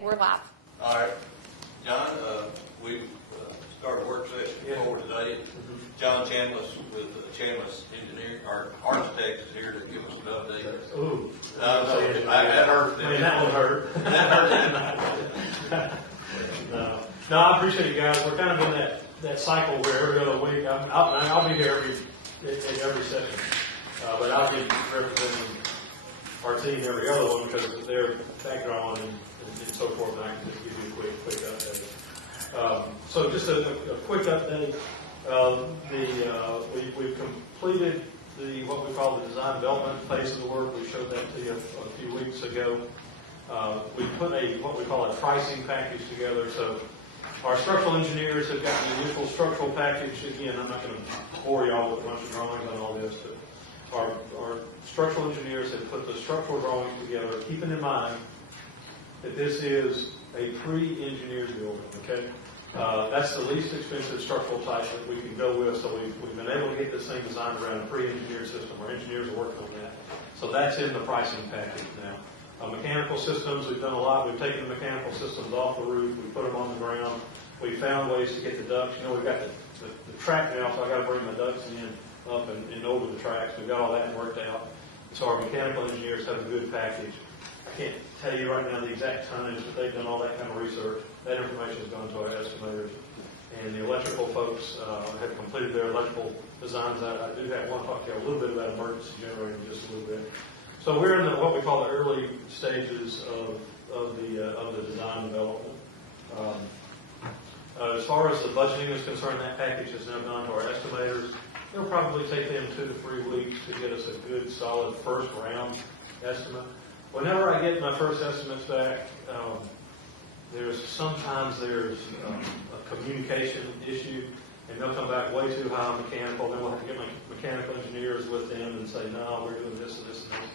We're live. All right, John, we started a work session forward today. John Chambliss with Chambliss Engineering, our architect, is here to give us an update. Ooh. That hurt. I mean, that one hurt. That No, I appreciate you guys. We're kind of in that cycle where every other week, I'll be here in every session. But I'll be representing our team every other one because of their background and so forth, and I can just give you a quick update. So just a quick update. We've completed what we call the design development phase of the work. We showed that to you a few weeks ago. We put what we call a pricing package together. So our structural engineers have got the initial structural package. Again, I'm not going to bore you all with a bunch of drawings on all this, but our structural engineers have put the structural drawings together, keeping in mind that this is a pre-engineered building, okay? That's the least expensive structural type that we can go with, so we've been able to get this thing designed around a pre-engineered system. Our engineers are working on that. So that's in the pricing package now. Mechanical systems, we've done a lot. We've taken the mechanical systems off the roof. We put them on the ground. We found ways to get the ducts. You know, we've got the track now, so I've got to bring my ducts up and over the tracks. We've got all that worked out. So our mechanical engineers have a good package. I can't tell you right now the exact tonnage, but they've done all that kind of research. That information has gone to our estimators. And the electrical folks have completed their electrical designs. I do have one talk to you a little bit about emergency generating just a little bit. So we're in what we call the early stages of the design development. As far as the budgeting is concerned, that package has now gone to our estimators. It'll probably take them 2 to 3 weeks to get us a good, solid first round estimate. Whenever I get my first estimates back, sometimes there's a communication issue, and they'll come back way too high on mechanical. Then we'll have to get my mechanical engineers with them and say, no, we're doing this and this and this.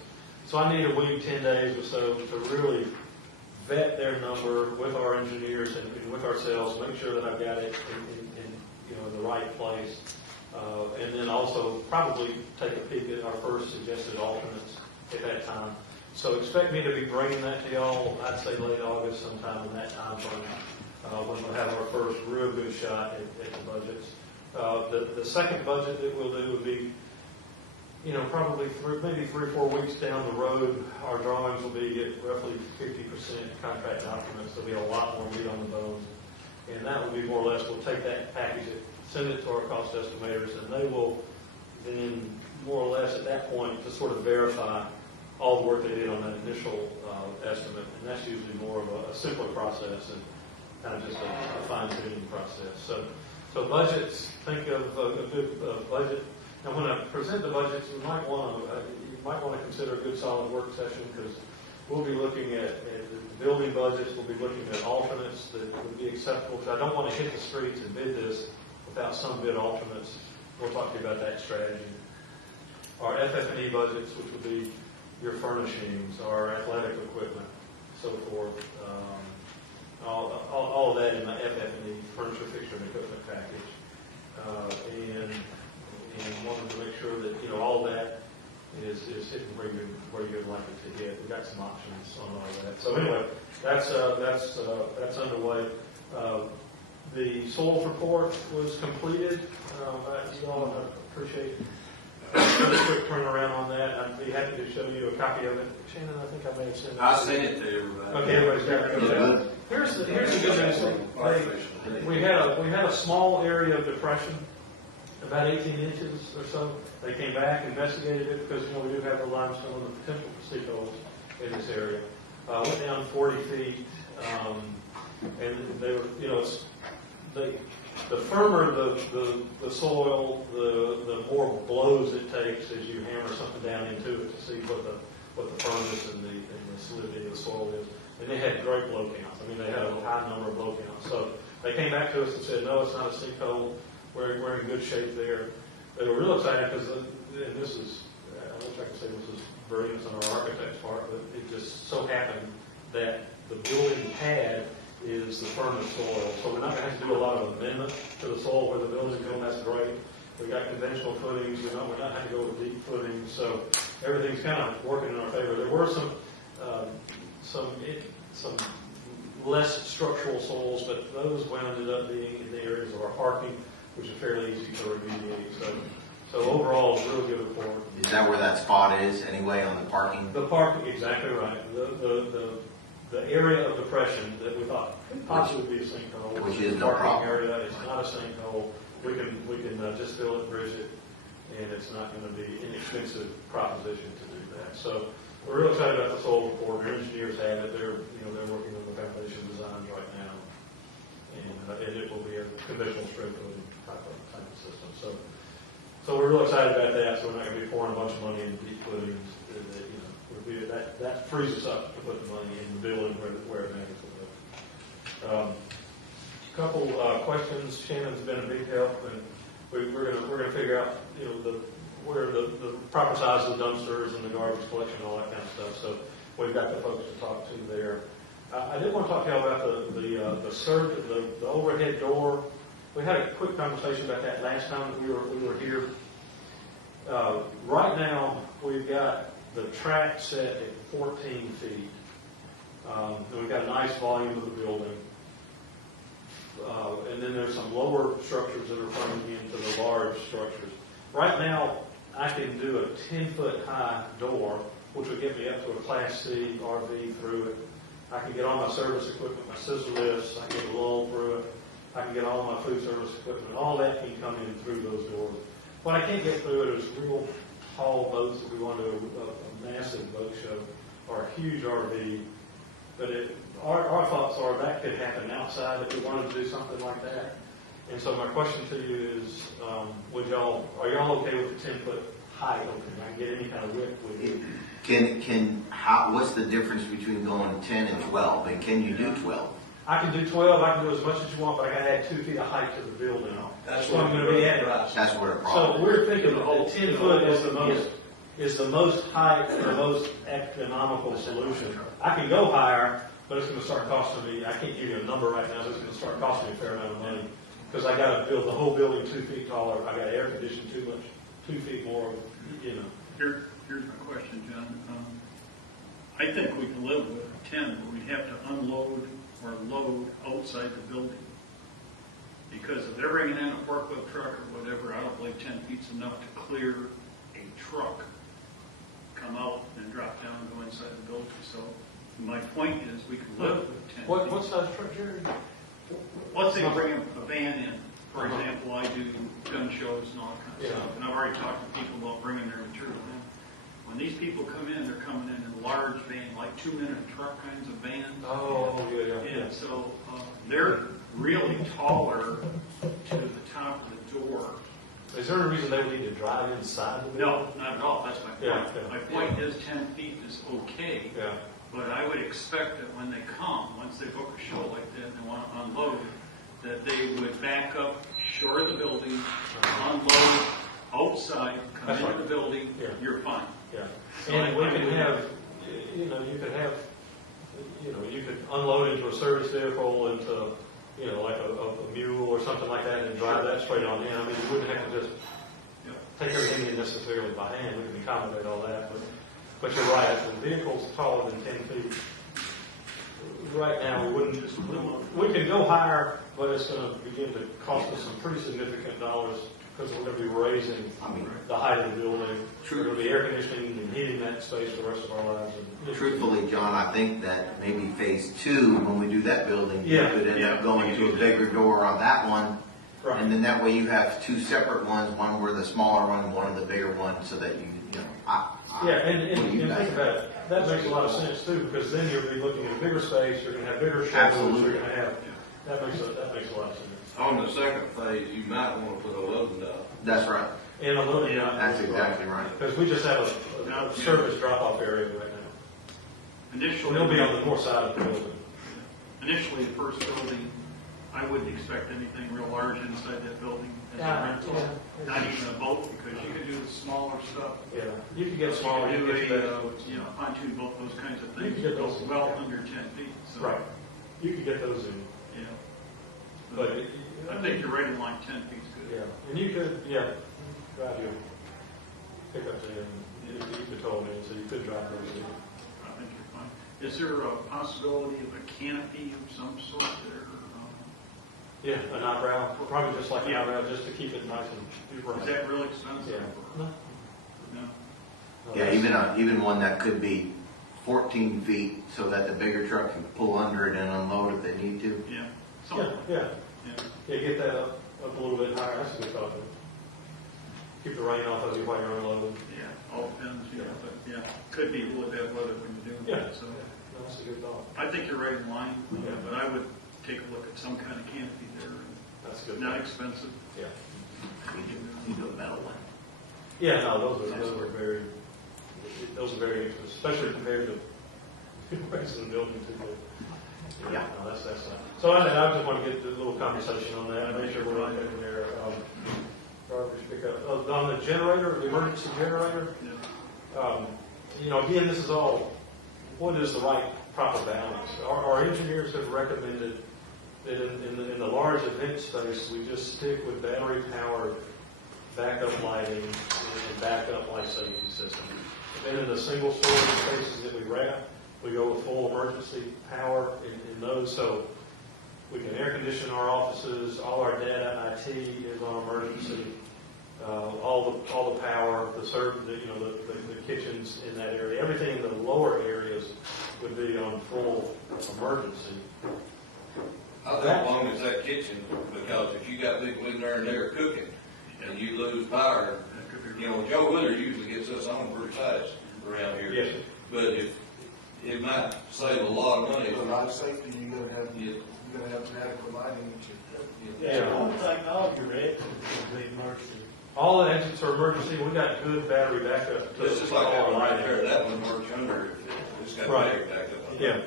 So I need a week, 10 days or so to really vet their number with our engineers and with ourselves, make sure that I've got it in the right place. And then also probably take a peek at our first suggested alternates at that time. So expect me to be bringing that to y'all, I'd say late August, sometime in that time frame, when we'll have our first real good shot at the budgets. The second budget that we'll do would be, probably maybe 3 or 4 weeks down the road. Our drawings will be at roughly 50% contract documents. There'll be a lot more meat on the bones. And that will be more or less, we'll take that package, send it to our cost estimators, and they will then more or less at that point to sort of verify all the work they did on that initial estimate. And that's usually more of a simpler process and kind of just a fine-tuning process. So budgets, think of a good budget. And when I present the budgets, you might want to consider a good solid work session because we'll be looking at the building budgets. We'll be looking at alternates that would be acceptable. Because I don't want to hit the streets and bid this without some bid alternates. We'll talk to you about that strategy. Our FF&E budgets, which would be your furnishings, our athletic equipment, so forth. All of that in the FF&E, furniture, fixture, and equipment package. And wanted to make sure that all of that is hitting where you'd like it to hit. We've got some options on all of that. So anyway, that's underway. The soils report was completed. You all appreciate a quick turnaround on that. I'd be happy to show you a copy of it. Shannon, I think I may have sent it. I sent it to everybody. Okay, everybody's got it. Okay. Here's the good news. We had a small area of depression, about 18 inches or so. They came back, investigated it because we do have the limestone and the potential for sinkholes in this area. Went down 40 feet, and they were, the firmer the soil, the more blows it takes as you hammer something down into it to see what the firmness and the solidity of the soil is. And they had great blow counts. I mean, they had a high number of blow counts. So they came back to us and said, no, it's not a sinkhole. We're in good shape there. They were real excited because, and this is, I wish I could say this is brilliance on our architect's part, but it just so happened that the building pad is the firmest soil. So we're not going to have to do a lot of amendment to the soil where the building's going. That's great. We've got conventional footings. We're not having to go with deep footings. So everything's kind of working in our favor. There were some less structural soils, but those wound up being in the areas of our parking, which are fairly easy to remediate. So overall, it's a really good report. Is that where that spot is anyway, on the parking? The parking, exactly right. The area of depression that we thought could possibly be a sinkhole. Which is the no parking problem. area, it's not a sinkhole. We can just fill it, bridge it, and it's not going to be an inexpensive proposition to do that. So we're real excited about the soil report. Our engineers have it. They're working on the foundation designs right now, and it will be a conventional strip coating type of system. So we're real excited about that. So we're not going to be pouring a bunch of money into deep footings. That frees us up to put the money in the building where it matters the most. Couple questions. Shannon's been a big help, and we're gonna figure out where the proper size of the dumpsters and the garbage collection and all that kind of stuff. So we've got the folks to talk to there. I did want to talk to y'all about the overhead door. We had a quick conversation about that last time that we were here. Right now, we've got the track set at 14 feet. And we've got a nice volume of the building. And then there's some lower structures that are running into the large structures. Right now, I can do a 10-foot high door, which would get me up to a Class C RV through it. I can get all my service equipment, my scissor lifts, I can get a lull through it. I can get all my food service equipment. All that can come in through those doors. What I can't get through it is real tall boats that we want to do a massive boat show or a huge RV. But our thoughts are that could happen outside if we wanted to do something like that. And so my question to you is, are y'all okay with the 10-foot height opening? I can get any kind of width with it. What's the difference between going 10 and 12? And can you do 12? I can do 12, I can do as much as you want, but I gotta add 2 feet of height to the building. That's what I'm gonna be at. That's where the So problem is. we're thinking that 10 foot is the most height and the most economical solution. I can go higher, but it's gonna start costing me, I can't give you a number right now, but it's gonna start costing me a fair amount of money. Because I gotta build the whole building 2 feet taller, I gotta air condition 2 feet more, Here's my question, John. I think we can live with 10, but we'd have to unload or load outside the building. Because if they're bringing in a forklift truck or whatever, I don't believe 10 feet's enough to clear a truck, come out and drop down and go inside the building. So my point is, we can live with 10 feet. What size truck, Jerry? Let's say you bring a van in. For example, I do gun shows and all that kind of stuff. And I've already talked to people about bringing their material in. When these people come in, they're coming in a large van, like 2-minute truck kinds of vans. Oh, yeah. And so they're really taller to the top of the door. Is there a reason they would need to drive inside the building? No, not at all. That's my point. Yeah. My point is 10 feet is okay. Yeah. But I would expect that when they come, once they book a show like that and they want to unload, that they would back up short of the building, unload outside, come That's into right. the building, Yeah. you're fine. Yeah. And we can have, you could unload into a service vehicle, into, like a mule or something like that and drive that straight on in. I mean, you wouldn't have to just take everything in necessarily by hand. We can accommodate all that. But you're right, if the vehicle's taller than 10 feet, right now, we can go higher, but it's going to begin to cost us some pretty significant dollars because we're going to be raising the height of the building. We're going to be air conditioning and heating that space for the rest of our lives. Truthfully, John, I think that maybe phase 2, when we do that building, you Yeah. could end up going to a bigger door on that one. Right. And then that way you have 2 separate ones, one where the smaller one, one of the bigger one, so that Yeah, and what do you think guys about it, that makes a lot of sense too, because then you'll be looking at a bigger space, you're gonna have bigger showrooms, Absolutely. you're gonna have, that makes a lot of sense. On the second phase, you might want to put a loading dock. That's right. And a loading dock. That's exactly right. Because we just have a surface drop-off area right now. And Initially, it'll be on the north side of the building. Initially, the first building, I wouldn't expect anything real large inside that building as a rental. Not even a boat, because you could do the smaller stuff. Yeah, you could get smaller, you You could could get do that. pontoon boat, those kinds of You things. could get those. Well under 10 feet. So, Right, you could get those in, Yeah. but. I think you're right in line, 10 feet's good. Yeah, and you could, drive your pickups in, you could tow them in, so you could drive those in. I think you're fine. Is there a possibility of a canopy of some sort there? Yeah, an eyebrow, probably just like an eyebrow, just to keep it nice and bright. Is that really expensive? Yeah. No. No? No, Yeah, that's- even one that could be 14 feet so that the bigger truck can pull under it and unload if they need to. Yeah. Yeah, Something. yeah, Yeah. yeah, get that up a little bit higher, that's a good thought. Keep the rain off of you while you're unloading. Yeah, all depends, but yeah, could be really bad weather when you're doing Yeah. that, so. That's a good thought. I think you're right in line, Yeah. but I would take a look at some kind of canopy there. That's a good. Not thought. expensive. Yeah. You do a metal one. Yeah, no, those are very interesting, especially compared to the rest of the building too. Yeah. No, that's, so I just want to get a little conversation on that, make sure we're not getting there. Garbage pickup. On the generator, the emergency generator, Yeah. you know, again, this is all, what is the right proper balance? Our engineers have recommended that in the large event space, we just stick with battery-powered backup lighting and backup life safety system. Then in the single-story spaces that we wrap, we go with full emergency power in those, so we can air condition our offices, all our data and IT is on emergency, all the power, the kitchens in that area, everything in the lower areas would be on full emergency. How long is that kitchen? Because if you got people in there cooking and you lose power, That could be. you know, Joe Withers usually gets us on pretty fast around here. Yes, sir. But if, it might save a lot of money. For life safety, you gotta have, Yeah. you gotta have adequate lighting at your. Yeah. I don't think all of your exits would be emergency. All the exits are emergency, we got good battery backup. to It's just like that all one right lighting. there, that one works under, it's got Right. battery backup on it. Yeah.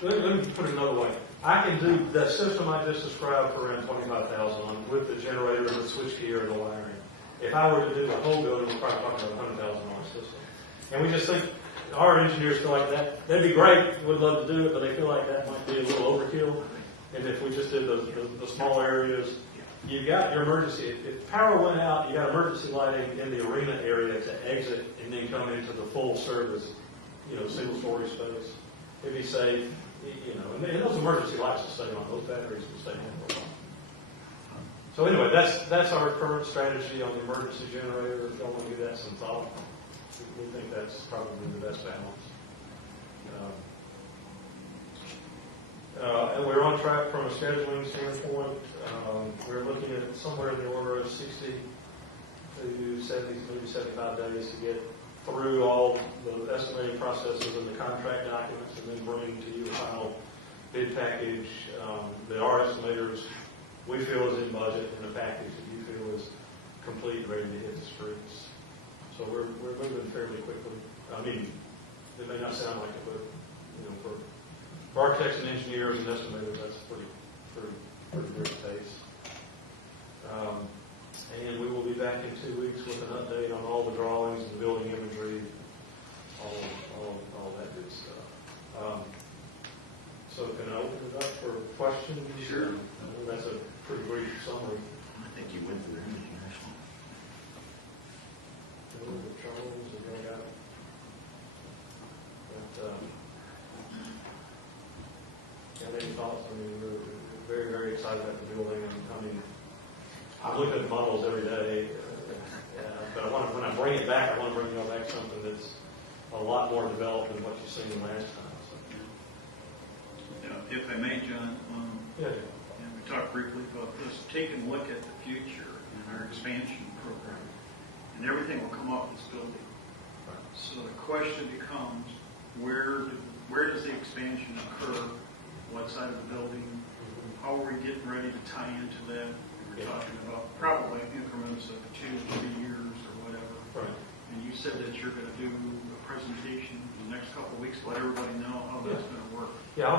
Let me put it another way. I can do that system I just described for around 25,000 with the generator, the switchgear, and the wiring. If I were to do the whole building, we're probably talking about a $100,000 system. And we just think, our engineers feel like that'd be great, would love to do it, but they feel like that might be a little overkill. And if we just did the small areas, you've got your emergency, if power went out, you got emergency lighting in the arena area to exit and then come into the full service, single story space. It'd be safe, and those emergency lights will stay on, those batteries will stay on for a while. So anyway, that's our current strategy on the emergency generator. If y'all want to give that some thought, we think that's probably the best balance. And we're on track from a scheduling standpoint. We're looking at somewhere in the order of 60 to 70, maybe 75 days to get through all the estimating processes and the contract documents, and then bring to you a final bid package. Our estimators, we feel is in budget, and a package that you feel is complete and ready to hit the streets. So we're moving fairly quickly. I mean, it may not sound like it, but for architects and engineers and estimators, that's pretty great pace. And we will be back in 2 weeks with an update on all the drawings and the building imagery, all that good stuff. So can I open it up for questions? Sure. That's a pretty brief summary. I think you went through everything, actually. Charles, have y'all got it? Got any thoughts? I mean, we're very, very excited about the building, and I look at the models every day, but when I bring it back, I want to bring y'all back something that's a lot more developed than what you've seen the last time. If I may, John, Yeah. and we talked briefly about this, taking a look at the future in our expansion program, and everything will come off this building. So the question becomes, where does the expansion occur? What side of the building? How are we getting ready to tie into that? We were talking about probably increments of 2 to 3 years or whatever. Right. And you said that you're going to do a presentation in the next couple of weeks, let everybody know how that's going to work. Yeah,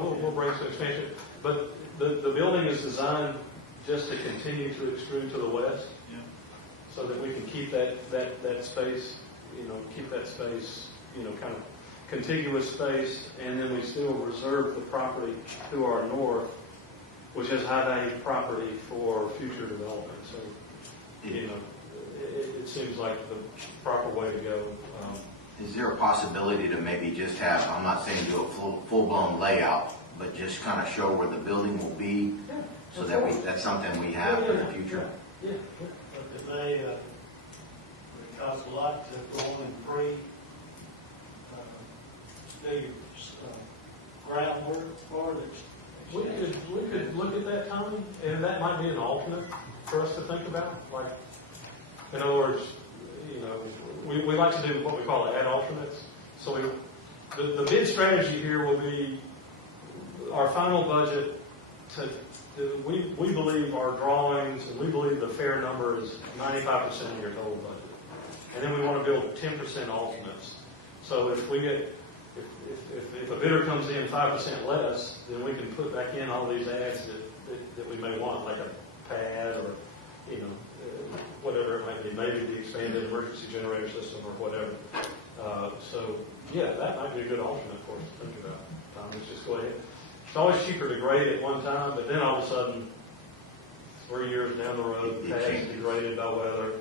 we'll bring some expansion, but the building is designed just to continue to extrude to the west, Yeah. so that we can keep that space, kind of contiguous space, and then we still reserve the property to our north, which is high value property for future development. So, it seems like the proper way to go. Is there a possibility to maybe just have, I'm not saying do a full-blown layout, but just kind of show where the building will be, so that that's something we have for the future? Yeah, but it may, it costs a lot to go on and groundwork for it. We could look at that, Tommy, and that might be an alternate for us to think about. Like, in other words, you know, we like to do what we call add alternates. So the bid strategy here will be our final budget. We believe our drawings, and we believe the fair number is 95% of your total budget. And then we want to build 10% alternates. So if we get if a bidder comes in 5% less, then we can put back in all these ads that we may want, like a pad or, you know, whatever it might be, maybe the expanded emergency generator system or whatever. So, yeah, that might be a good alternate for us to think about. Let's just go ahead. It's always cheaper to grade at one time, but then all of a sudden, 3 years down the road, the pad's degraded by weather,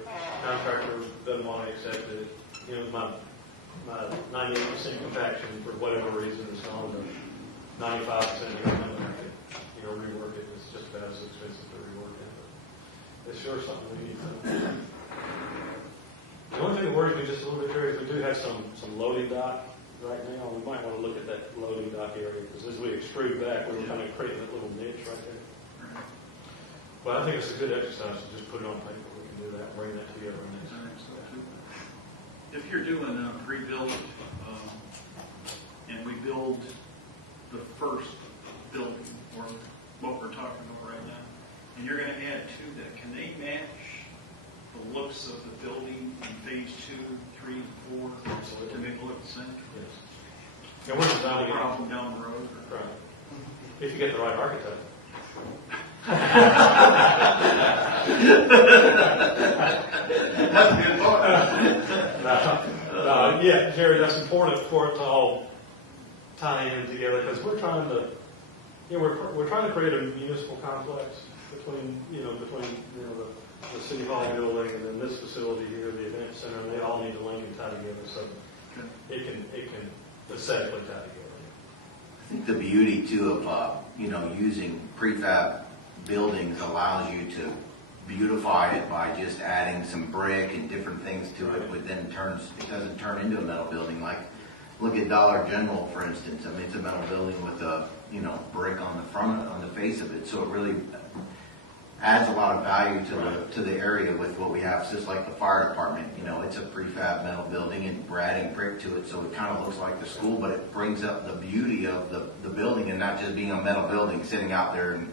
contractor doesn't want to accept it. You know, my 98% compaction for whatever reason is gone to 95% of your market. You know, rework it. It's just about as expensive to rework it. But it's sure something we need to. The only thing that worries me just a little bit, Terry, is we do have some loading dock right now. We might want to look at that loading dock area, because as we extrude back, we're kind of creating that little niche right there. But I think it's a good exercise to just put it on paper. We can do that, bring that together next week. If you're doing a pre-build, and we build the first building, or what we're talking about right now, and you're gonna add to that, can they match the looks of the building in phase 2, 3, and 4, to make it look the same? Yes. And we're designing No it. problem down the road? Or? Right. If you get the right architect. That's a good thought. Yeah, Jerry, that's important for it to all tie in together, because we're trying to, we're trying to create a municipal complex between the city hall building and then this facility here, the event center, and they all need to link and tie together, so it can aesthetically tie together. I think the beauty too of, using prefab buildings allows you to beautify it by just adding some brick and different things to it, but then it doesn't turn into a metal building. Like, look at Dollar General, for instance. I mean, it's a metal building with a, brick on the front, on the face of it. So it really adds a lot of value to the area with what we have. It's just like the fire department, it's a prefab metal building and we're adding brick to it. So it kind of looks like the school, but it brings up the beauty of the building and not just being a metal building sitting out there in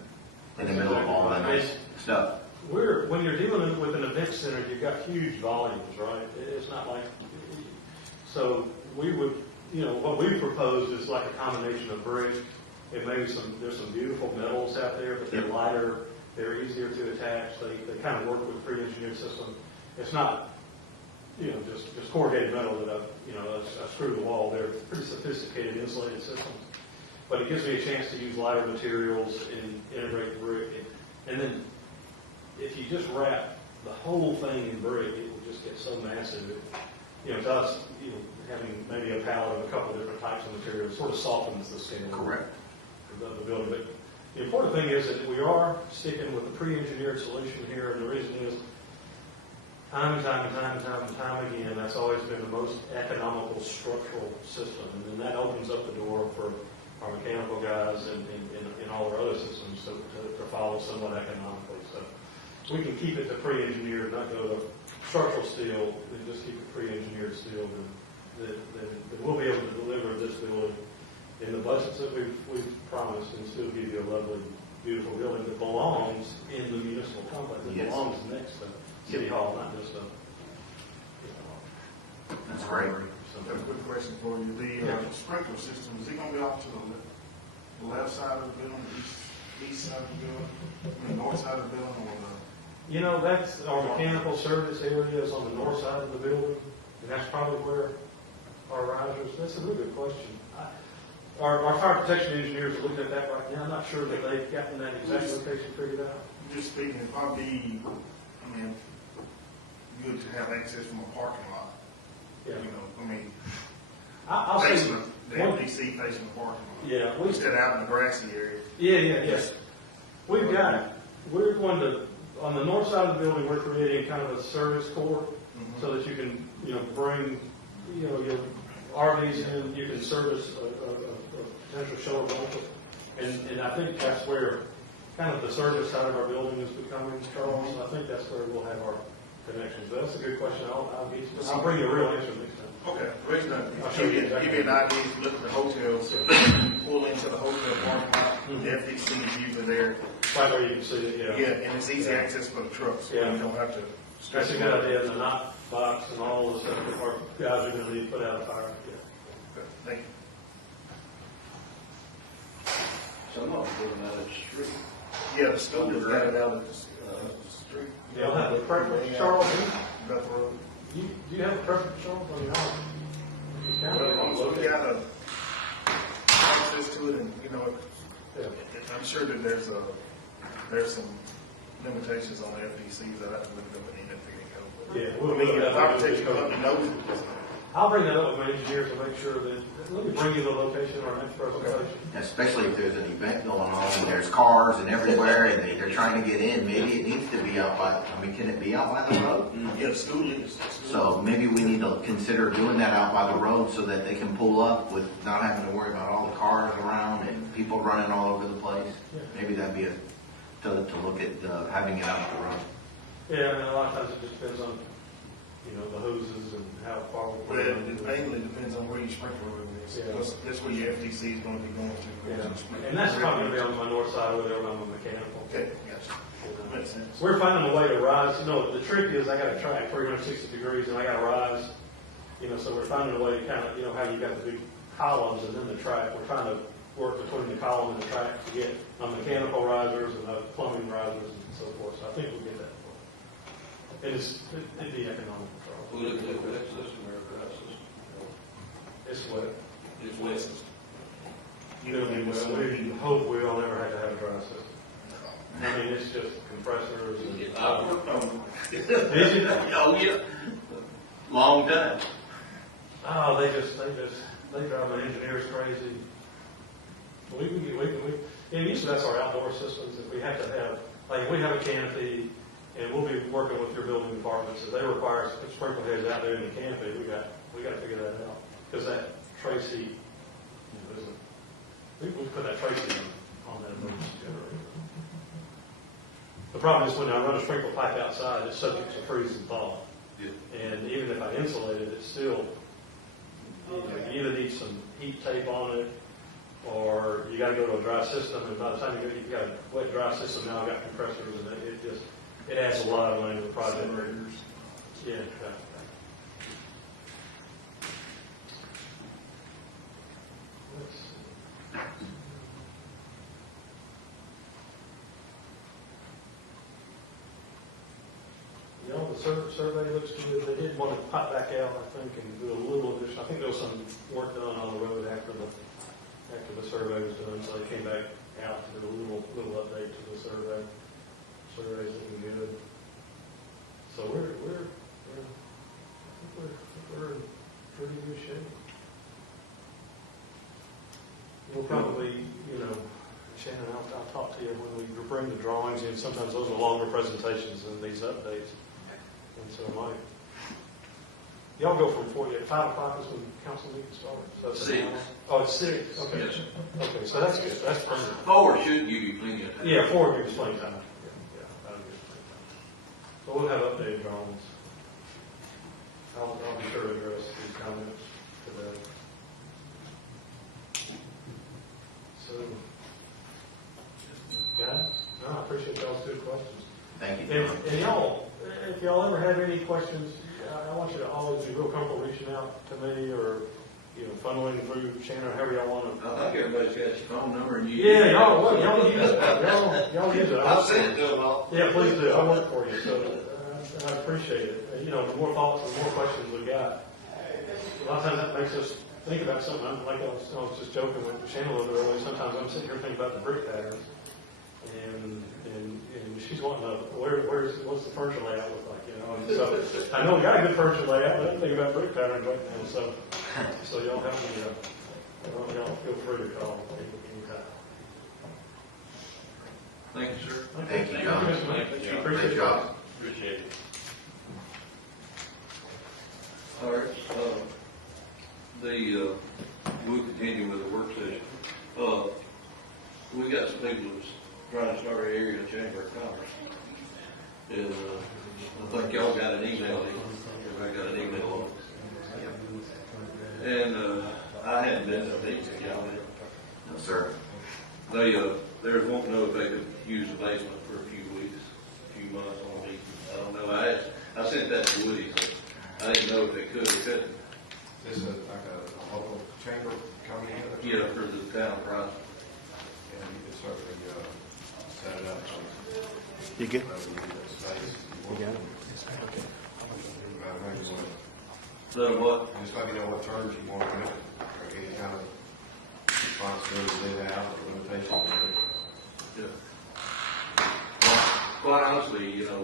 the middle of all that nice stuff. When you're dealing with an event center, you've got huge volumes, right? It's not like, so we would, what we proposed is like a combination of brick and maybe there's some beautiful metals out there, but they're lighter, they're easier to attach. They kind of work with a pre-engineered system. It's not, just corrugated metal that I screw to the wall. They're pretty sophisticated insulated systems. But it gives me a chance to use lighter materials and integrate brick. And then if you just wrap the whole thing in brick, it will just get so massive. To us, having maybe a palette of a couple of different types of materials sort of softens the scale. Correct. Of the building. But the important thing is that we are sticking with the pre-engineered solution here, and the reason is time and time again, that's always been the most economical structural system. And then that opens up the door for our mechanical guys and all our other systems to follow somewhat economically. So we can keep it to pre-engineered, not go to structural steel, and just keep it pre-engineered steel. Then we'll be able to deliver this building in the budgets that we've promised and still give you a lovely, beautiful building that belongs in the municipal complex. It Yes. belongs next to City Hall, not just That's great. I have a good question for you. The sprinkler system, is it gonna be off to the left side of the building, east side of the building, the north side of the building, or that's our mechanical service area is on the north side of the building, and that's probably where our risers, that's a really good question. Our fire protection engineers are looking at that right now. I'm not sure that they've gotten that exact location figured out. just speaking, it'd probably be, good to have access from a parking lot Yeah. You know, I mean, I'll say, facing the one- FTC facing the parking lot. yeah, we, Instead out in the grassy area. yes. We're going to, on the north side of the building, we're creating kind of a service court so that you can, bring, your RVs in, you can service a potential show rental. And I think that's where kind of the service side of our building is becoming, Charles. I think that's where we'll have our connections. But that's a good question. I'll bring you a real answer next time. Okay, the reason I'll I show you give exactly. you an idea, is look at the hotels, pull into the hotel parking lot, Mhm. the FTC is usually there. Right where you can see it, Yeah, and it's easy access for the trucks, so Yeah. you don't have to. That's a good idea, the knot box and all the stuff that our guys are gonna need to put out a fire. Okay, thank you. Some of them put them out at the street. Yeah, the school is got it out at the street. Yeah, I'll have a preference, Charles, Beth Road. do you have a preference, Charles? I mean, Well, we got a access to it, and, Yeah. I'm sure that there's some limitations on the FTCs that I have to look up and figure Yeah, out. we'll I mean, look if at that. architecture company knows it, just- I'll bring that up with my engineer to make sure that, let me bring you the location of our next presentation. Especially if there's an event going on, and there's cars and everywhere, and they're trying to get in, maybe it needs to be out by, can it be out by the road? yeah, the school is. So maybe we need to consider doing that out by the road so that they can pull up with not having to worry about all the cars around and people running all over the place. Maybe that'd be to look at, having it out the road. Yeah, I mean, a lot of times it just depends on, the hoses and how far. Well, it mainly depends on where your sprinkler room is. Yeah. That's where your FTC is going to be going to. Yeah. And that's probably gonna be on my north side over there on my mechanical. Okay, gotcha. Makes sense. We're finding a way to rise, the trick is I got a track 360 degrees and I got to rise, so we're finding a way to kind of, how you got the big columns and then the track. We're trying to work between the column and the track to get mechanical risers and plumbing risers and so forth. So I think we'll get that. It'd be economical. We looked at that system or that system. It's what, It's west. we hope we'll never have to have a dry system. I mean, it's just compressors and. Is it? Oh, yeah. Long time. Oh, they drive my engineers crazy. And usually that's our outdoor systems, if we have to have, like, we have a canopy, and we'll be working with your building departments, if they require us to put sprinkler heads out there in the canopy, we got to figure that out. Because that trace heat, we put that trace heat on that emergency generator. The problem is when I run a sprinkler pipe outside, it's subject to freeze and thaw. And even if I insulate it, it's still, you either need some heat tape on it, or you gotta go to a dry system, and by the time you've got a wet dry system, now I've got compressors, and it adds a lot of money to the project. Yeah, exactly. Let's see. The survey looks good. They did want to pop back out, I think, and do a little addition. I think there was some work done on the road after the survey was done, so they came back out to do a little update to the survey. Survey's looking good. So I think we're in pretty good shape. We'll probably, Shannon, I'll talk to you when we bring the drawings in. Sometimes those are longer presentations than these updates. And so y'all go from 5 o'clock is when council meeting starts. So it's 6. Oh, it's 6, okay. Yes, sir. Okay, so that's good, that's perfect. 4 should give you plenty of time. Yeah, 4 gives plenty of time. Yeah, that'll give us plenty of time. So we'll have updated drawings. I'll be sure to address these comments today. So, guys, no, I appreciate y'all's good questions. Thank you. And y'all, if y'all ever have any questions, I want you to always be real comfortable reaching out to me or, funneling through Shannon or however y'all want to. I think everybody's got your phone number and you. Yeah, y'all use it. Y'all use it. I'll send it to them all. Yeah, please do. I work for you, so I appreciate it. The more thoughts, the more questions we got. A lot of times that makes us think about something. Like I was just joking with Shannon a little bit earlier. Sometimes I'm sitting here thinking about the brick patterns. and she's wanting to, what's the furniture layout look like, you know? And so, I know we got a good furniture layout, but I didn't think about brick pattern right now, so y'all have me, y'all feel free to call anytime. Thank you, sir. Thank you, John. Mr. Mayor. Thank you, John. Appreciate Great it. job. Appreciate it. All right, we'll continue with the work session. We got some people that's trying to start an area in Chamber of Commerce. And, I think y'all got an email, everybody got an email on it. And, I hadn't been to a meeting, y'all did. No, sir. They was wanting to know if they could use the basement for a few weeks, a few months on a week. I don't know, I sent that to Woody, so I didn't know if they could or couldn't. This is like a local chamber coming in? Yeah, for the town price. And you can certainly, set it up. You good? You got it? Okay. Maybe you want So what? to, just let me know what terms you want to make, or any kind of responsibility they have, or limitations. Yeah. Quite honestly, you know,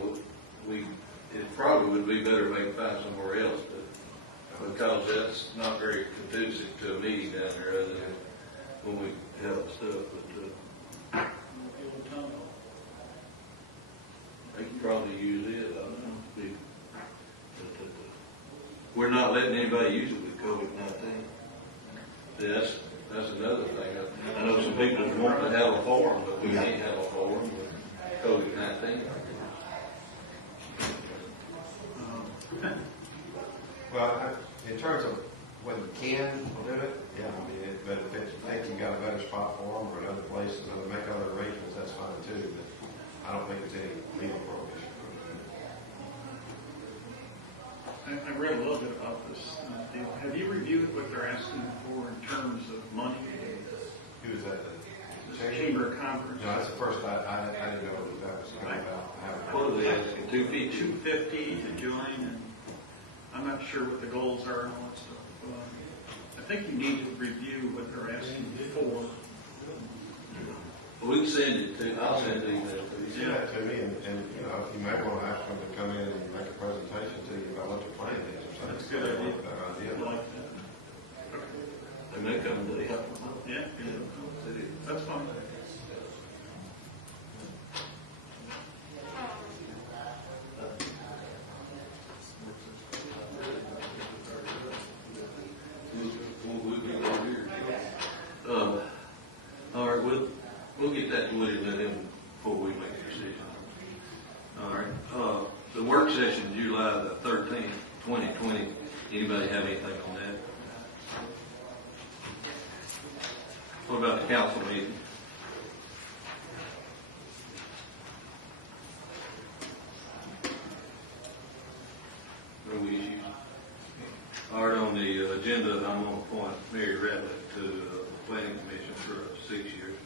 it probably would be better if they could find somewhere else, but because that's not very conducive to a meeting down there other than when we have stuff, but, they could probably use it, I don't know. We're not letting anybody use it with COVID-19. That's another thing. I know some people want to have a forum, but we can't have a forum with COVID-19. Well, in terms of when you can do it, yeah, I mean, but if it's, think you got a better spot for them or another places, or make other arrangements, that's fine too, but I don't think it's any legal prohibition. I read a little bit about this deal. Have you reviewed what they're asking for in terms of money? Who is that? The Chamber of Commerce? No, that's the first, I didn't know that was coming about. I haven't heard. What are they asking, 250? 250 to join, and I'm not sure what the goals are and all that stuff. I think you need to review what they're asking for. We can send it to, I'll send it to you. Send that to me, and, you know, you may want to ask them to come in and make a presentation to you about what your plan is or something. That's a good idea. idea. I like that. They may come to the help. Yeah, that's fine. We'll get over here. All right, we'll get that to Woody and let him before we make a decision. All right, the work session, July the 13th, 2020. Anybody have anything on that? What about the council meeting? No issues. All right, on the agenda, I'm going to appoint Mary Ratliff to the planning commission for 6 years.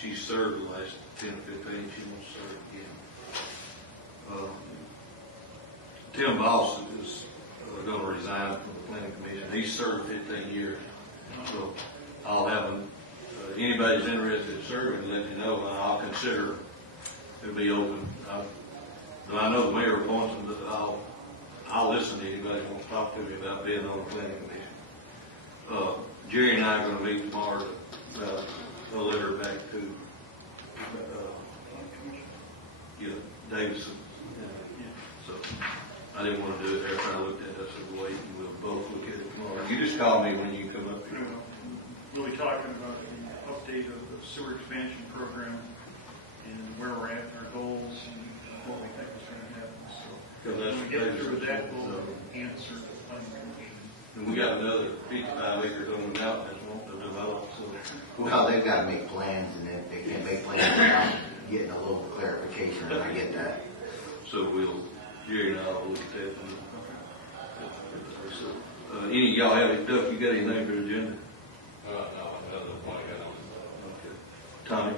She served the last 10 or 15, she wants to serve again. Tim Boss is going to resign from the planning commission. He's served 15 years. So I'll have him, anybody's interested in serving, let me know, and I'll consider it'll be open. I know the mayor appoints them, but I'll listen to anybody who wants to talk to me about being on the planning commission. Jerry and I are going to meet tomorrow to letter back to, Davidson. So I didn't want to do it there. If I looked at it, I said, wait, and we'll both look at it tomorrow. You just call me when you come up here. We'll be talking about the update of the sewer expansion program and where we're at, our goals, and what we think is going to happen. So when we get through that, we'll answer the planning commission. And we got another 55 acres on the mountain that's wanting to develop, so. Well, they've got to make plans, and if they can't make plans without getting a little clarification, and I get that. So Jerry and I will look at that. So, any of y'all have any, Duck, you got anything for the agenda? No, another point I got on. Okay. Tommy?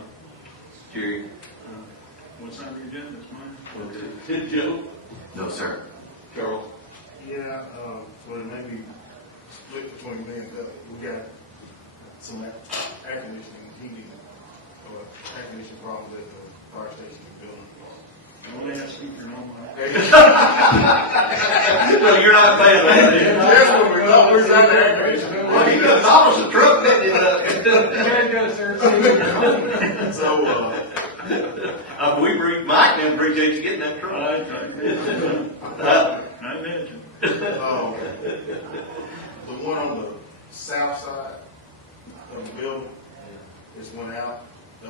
Jerry? What's on your agenda? It's mine. Okay. Joe? No, sir. Charles? Yeah, well, maybe split between me and Doug. We got some air conditioning, heating for air conditioning problems at the fire station building. Don't ask me for no money. So you're not paying that, That's what we thought, where's that air conditioning? well, you could almost a truck that is, So, we Mike didn't appreciate you getting that truck. I imagine. the one on the south side of the building, just went out. He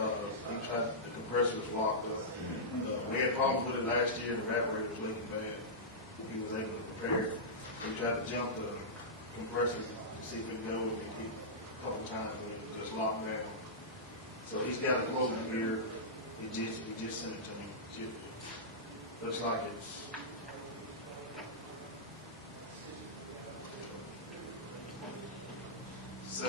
tried, the compressor was locked up. We had problems with it last year, the evaporator was leaking bad. He was able to repair it. We tried to jump the compressor to see if it would go, and a couple times, but it was just locked down. So he's got a quote here, he just sent it to me. Looks like it's $7,150.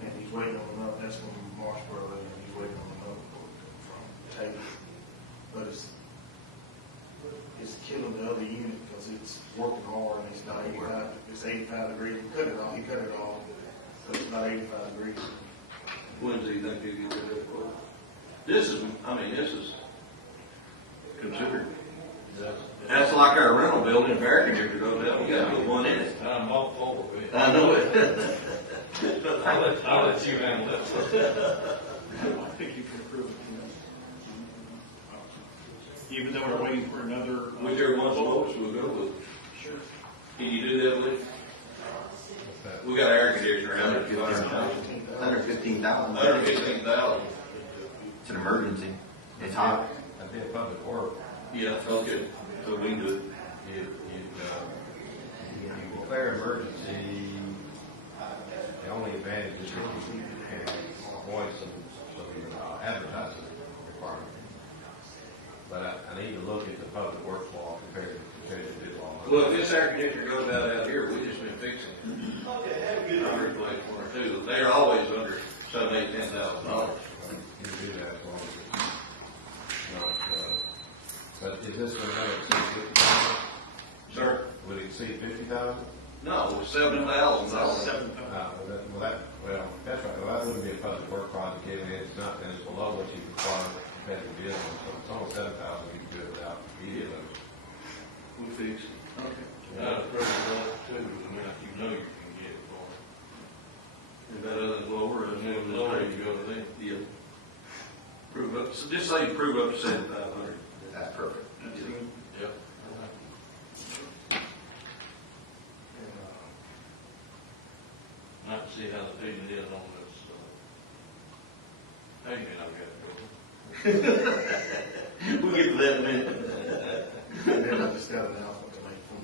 And he's waiting on another, that's from Marshboro, and he's waiting on another quote from Taylor. But it's killing the other unit because it's working hard and it's not 85, it's 85 degrees. He cut it off, so it's not 85 degrees. When do you think you get rid of it for? This is considered. That's like our rental building, if air conditioner goes out, we gotta put one in it. I'm all over it. I know it. I'll let you handle it. I think you can approve it. Even though we're waiting for another. Whichever one's lowest, we'll go with. Sure. Can you do that, Lee? We got air conditioner out there. Under 15,000. 115,000. It's an emergency. It's hot. That'd be a public work. Yeah, okay, so we can do it. You declare emergency, the only advantage is that you can avoid some advertising requirement. But I need to look at the public works law compared to the bid law. Well, if this air conditioner goes out here, we just been fixing it. I'll replace one or two. They're always under $7,000, $8,000, $10,000. You can do that as long as it's not, but is this going to exceed 50,000? Sir? Would it exceed 50,000? No, it's $7,000. Well, that's right, well, that wouldn't be a public work project, if it's not, and it's below what you require competitive bid on, so it's only 7,000, you can do it without media notice. We fix it. Okay. Not a pretty well, too, the amount you know you can get for it. If that other's lower, And it's then the lower you go to them. Yeah. Prove up, so just say prove up to 7,500. That's perfect. That's good. Yep. Not to see how the payment is on this, payment I've got to go. We'll get to that in a minute. And then I just got an announcement to make from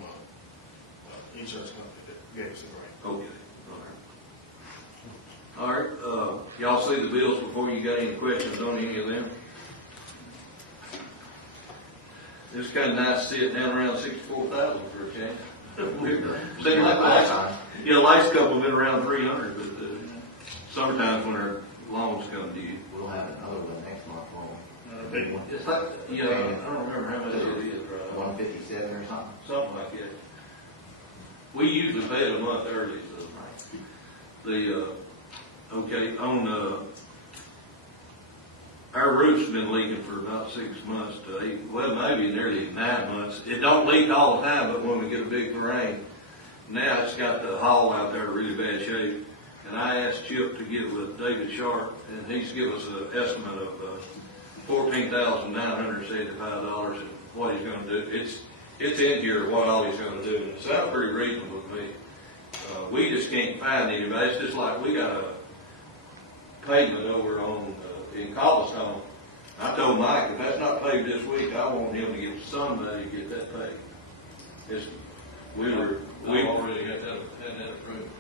insurance company that gave us a grant. Okay, all right. All right, y'all see the bills before you got any questions on any of them? It's kind of nice to see it down around 64,000 for a change. Seems like Last time. yeah, last couple have been around 300, but summertime's when our loans come due. We'll have another one next month, won't we? Big one. It's like, you know, I don't remember how much it is, right? 157 or something? Something like that. We usually pay it a month early, so. Okay, on, our roof's been leaking for about 6 months to 8, well, maybe nearly 9 months. It don't leak all the time, but when we get a big rain, now it's got the hall out there in really bad shape. And I asked Chip to get with David Sharp, and he's given us an estimate of, $14,975 and what he's gonna do. It's in here what all he's gonna do, and it sounds pretty reasonable to me. We just can't find anybody. It's just like we got a pavement over on, in Cobblestone. I told Mike, if that's not paved this week, I want him to get somebody to get that paved. It's, I've already had that approved.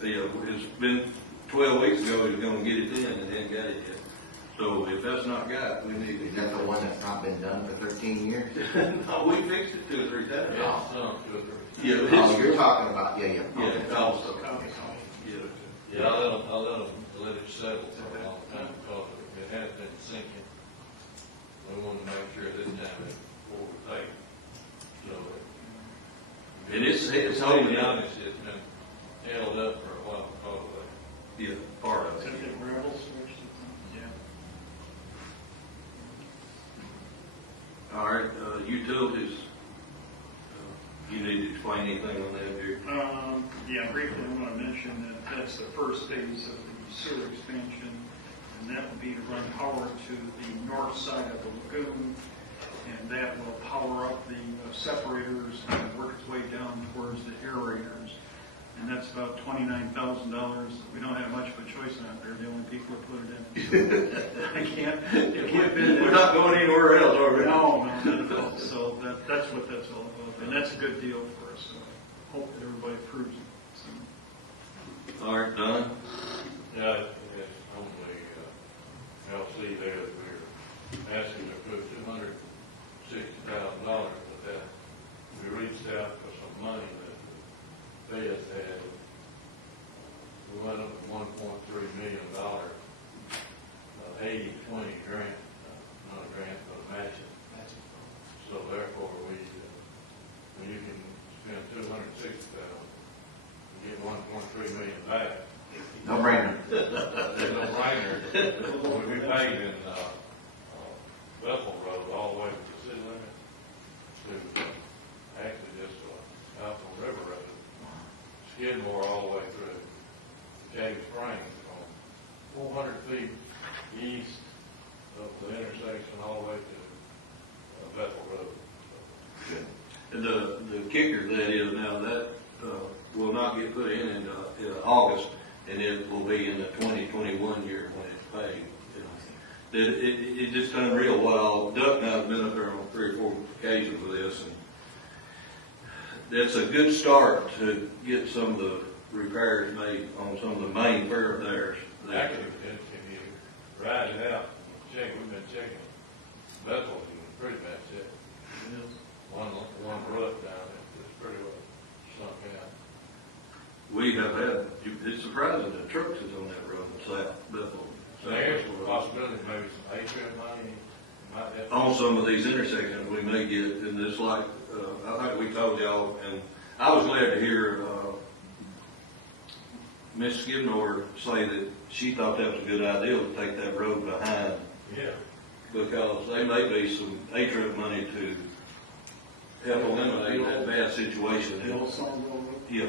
it's been 12 weeks ago, he was gonna get it in and hadn't got it yet. So if that's not got, we need Is to. that the one that's not been done for 13 years? No, we fixed it 2 or 3 times. Yeah, some, two or three. Yeah, Oh, it's, you're talking about, yeah. yeah, Cobblestone. Yeah. Yeah, I'll let it settle for a long time because it has been sinking. We want to make sure this time before we pay. So, And it's to holding be up. honest, it's been held up for a while because of Yeah, part of Is it. that the gravel switch? Yeah. All right, utilities, you need to explain anything on that here? Yeah, briefly, I want to mention that that's the first phase of the sewer expansion, and that will be to run power to the north side of the lagoon, and that will power up the separators and work its way down towards the aerators. And that's about $29,000. We don't have much of a choice on it. They're the only people that put it in. I can't bid We're it. not going anywhere else, are we? No, not at all. So that's what that's all about, and that's a good deal for us, so I hope that everybody approves it. So, All right, Don? Yeah, it's on the, LC there, that we're asking to put $260,000, but that, we reached out for some money that the Fed had. We went up to $1.3 million, 80/20 grant, not a grant, but a matching. So therefore, when you can spend $260,000, you get $1.3 million back. No brainer. There's no brainer. We paid in, Bethel Road all the way to the city limit to, actually just, out on River Road. Skidmore all the way through Cave Springs from 400 feet east of the intersection all the way to, Bethel Road. And the kicker that is now that, will not get put in August, and it will be in the 2021 year when it's paid. It just done real well. Duck and I have been up there on 3 or 4 occasions with this, and that's a good start to get some of the repairs made on some of the main thoroughfares. Actually, if you ride it out, check, we've been checking. Bethel is in pretty bad shape. One rut down there, it's pretty well sunk out. We have had, it's surprising the trucks is on that road, south Bethel. So there's a possibility, maybe some atrium money, might have. On some of these intersections, we may get, and it's like, I think we told y'all, and I was glad to hear, Miss Skidmore say that she thought that was a good idea to take that road behind, Yeah. because they may be some atrium money to help eliminate that bad situation. the old Somerville Road? Yeah.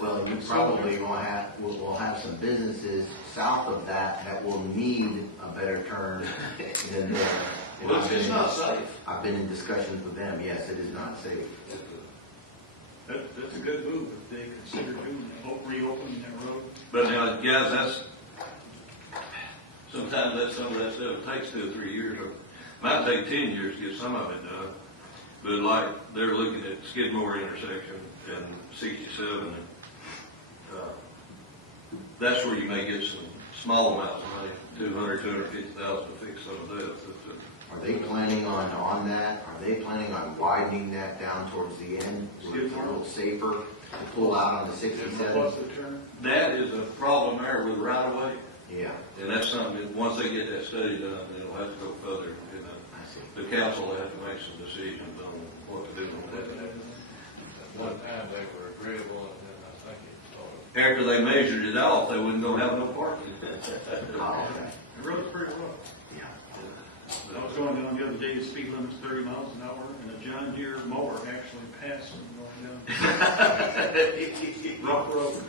Well, you probably will have some businesses south of that will need a better turn than the. Well, it's not safe. I've been in discussions with them, yes, it is not safe. That's a good move if they consider doing that, reopening that road. But now, guys, sometimes some of that stuff takes 2 or 3 years, or might take 10 years to get some of it done. But like, they're looking at Skidmore intersection and 67, and, that's where you may get some small amounts of money, 250,000 to fix some of that. Are they planning on that? Are they planning on widening that down towards the end? Where it's a little safer to pull out on the 67? Plus the turn. That is a problem there with right of way, Yeah, and that's something that, once they get that study done, they'll have to go further, you know. I see. The council will have to make some decisions on what to do on that. At one time, they were agreeable, and then I think it sort of. After they measured it off, they wouldn't go have no parking. Oh, okay. The road's pretty well. Yeah. I was going down the other day, the speed limit's 30 miles an hour, and a John Deere mower actually passed me going down. Rough road.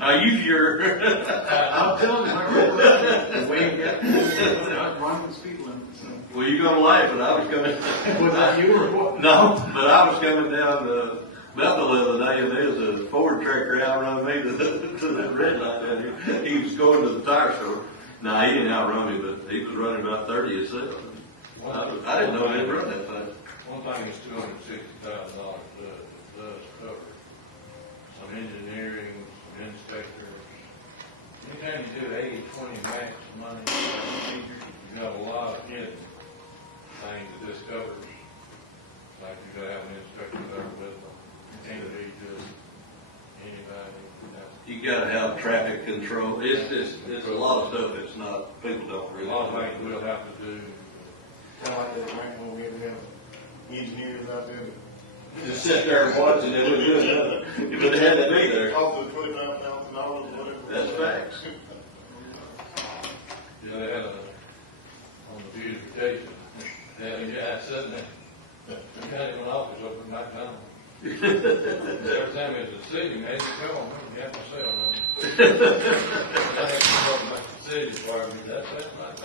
Are you sure? I'm telling you, my road, way to get, I'm running the speed limit, so. Well, you're gonna laugh, but I was coming. Was that you or what? No, but I was coming down Bethel the other day, and there's a Ford tractor outrun me to the red light down here. He was going to the tire store. No, he didn't outrun me, but he was running about 30 himself. I didn't know he would run that fast. One thing is $260,000 does cover some engineering, some inspectors. Anytime you do 80/20 max money, you got a lot of hidden things that this covers. Like you gotta have an inspector there with them. You can't be just anybody. You gotta have traffic control. It's a lot of stuff that's not, people don't A really. lot of things we'll have to do. Kind of like that grant when we had to have engineers out there. Just sit there and watch, and it was good. But they had to be there. Talk to $25,000 or whatever. That's time it's a city, man, come on, you have to sell them. I have to talk about the city part of me, that's not.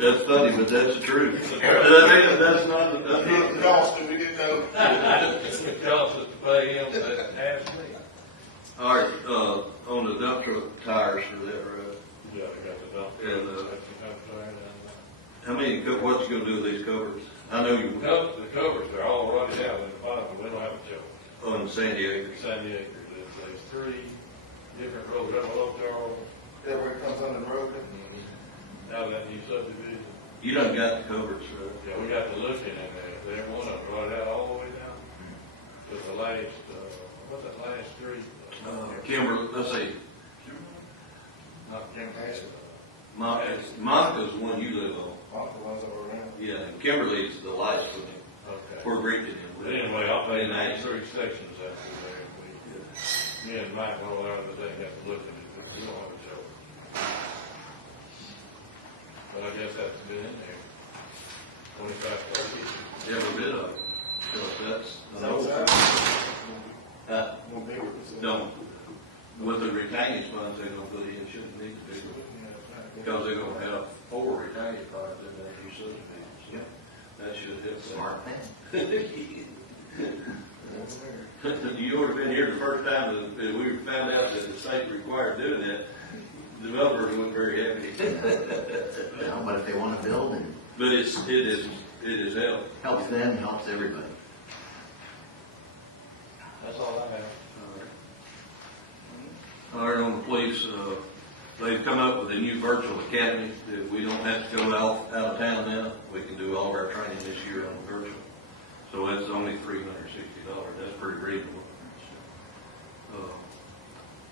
That's funny, but that's the truth. That's not, That's not the cost that we didn't know. It costs us to pay him, that's half me. all right, on the dump truck tires for that road, Yeah, I got the dump. And, That's the dump trailer and, how many, what's you gonna do with these covers? I know you, the covers, they're all running out in the bottom, we don't have a joke. on San Diego. San Diego, there's 3 different roads, up below Charles, Everywhere it comes under the road. now that new subdivision. You done got the covers, Yeah, we got the looking in there, they're one of them, right out all the way down to the last, what's that last street? Kimberly, let's see, Not Kimberly. Monica's the one you live on. Off the ones that were around. Yeah, and Kimberly's the last one. Okay. We're reaching But it. anyway, I'll pay Nice. 93 sections after there. Me and Mike go around today, have to look at it, but we don't have a joke. But I guess that's been in there. 25, 30. Every bit of it. So that's an old. Won't be with us. No, with the retaining funds they're gonna put in, shouldn't need to be. Because they're gonna have 4 retaining funds in that new subdivisions. Yep. That should help. Smart thing. You ought to have been here the first time that we found out that the state required doing that. Developers weren't very happy. No, but if they want to build, and But it is helped. helps them, helps everybody. That's all I have. All right, on the police, they've come up with a new virtual academy that we don't have to go out of town now. We can do all of our training this year on virtual. So that's only $360. That's pretty reasonable.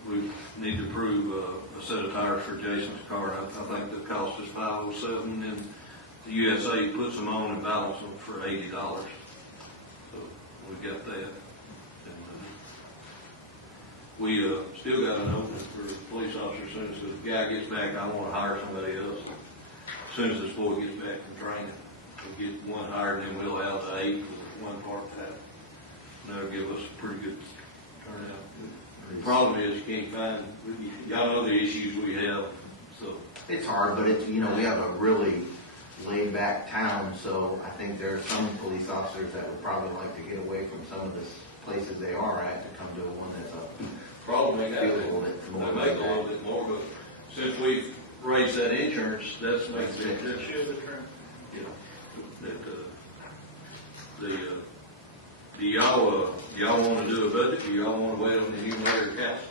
We need to approve a set of tires for Jason's car. I think the cost is $507, and the USA puts them on and balance them for $80. So we got that. And, we still got an opening for police officer. As soon as the guy gets back, I want to hire somebody else. As soon as this boy gets back from training, we'll get one hired, and then we'll out to 8 with one part-time. That'll give us a pretty good turnout. The problem is you can't find, y'all know the issues we have, so. It's hard, but it's, you know, we have a really laid-back town, so I think there are some police officers that would probably like to get away from some of the places they are at to come to one that's a Problem ain't that, Feel a little bit more they make a little bit more, but since we've raised that insurance, that's makes a big difference. Shield the term. You know, do y'all wanna do a budget, do y'all wanna wait on the new mayor council?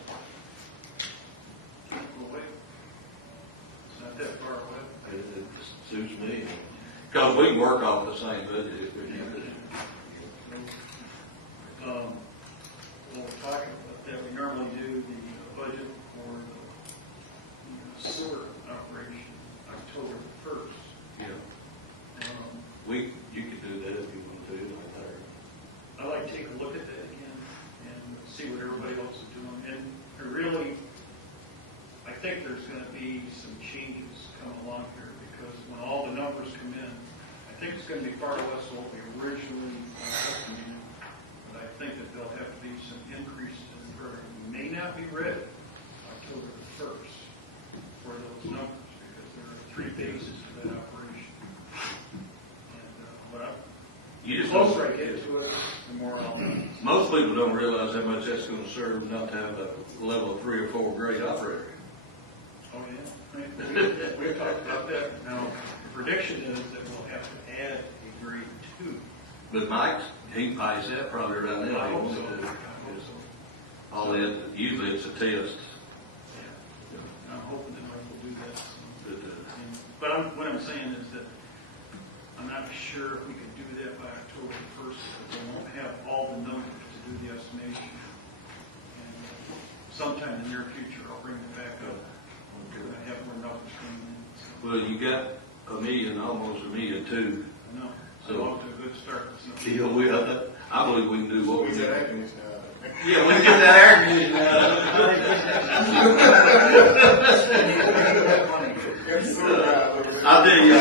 We'll wait. It's not that far away. It suits me, cause we can work off the same budget if we need to. Well, we're talking about that, we normally do the budget for the sewer operation October 1st. Yeah, Um, you could do that if you want to, like that. I'd like to take a look at that again and see what everybody else is doing. And really, I think there's going to be some changes come along here because when all the numbers come in, I think it's going to be far less than what we originally estimated. But I think that there'll have to be some increases in the program. We may not be ready October the 1st for those numbers because there are 3 phases to that operation. And, but You the just closer I get to it, the more I'll know. most people don't realize how much that's gonna serve not to have a level 3 or 4 grade operator. Oh, yeah. We've talked about that. Now, the prediction is that we'll have to add a grade 2. But Mike's, he pays that probably right now. I hope so. All that, usually it's a test. Yeah. I'm hoping that we'll do that soon. But what I'm saying is that I'm not sure if we can do that by October 1st, because we won't have all the numbers to do the estimation. And sometime in the near future, I'll bring it back up. When I have more numbers coming in. So, Well, you got almost $1.2 million. I know, so off to a good start. So, Yeah, I believe we can do what We we got got. actions now. Yeah, we can get that air conditioning out. Every sewer guy over there. I'll tell y'all,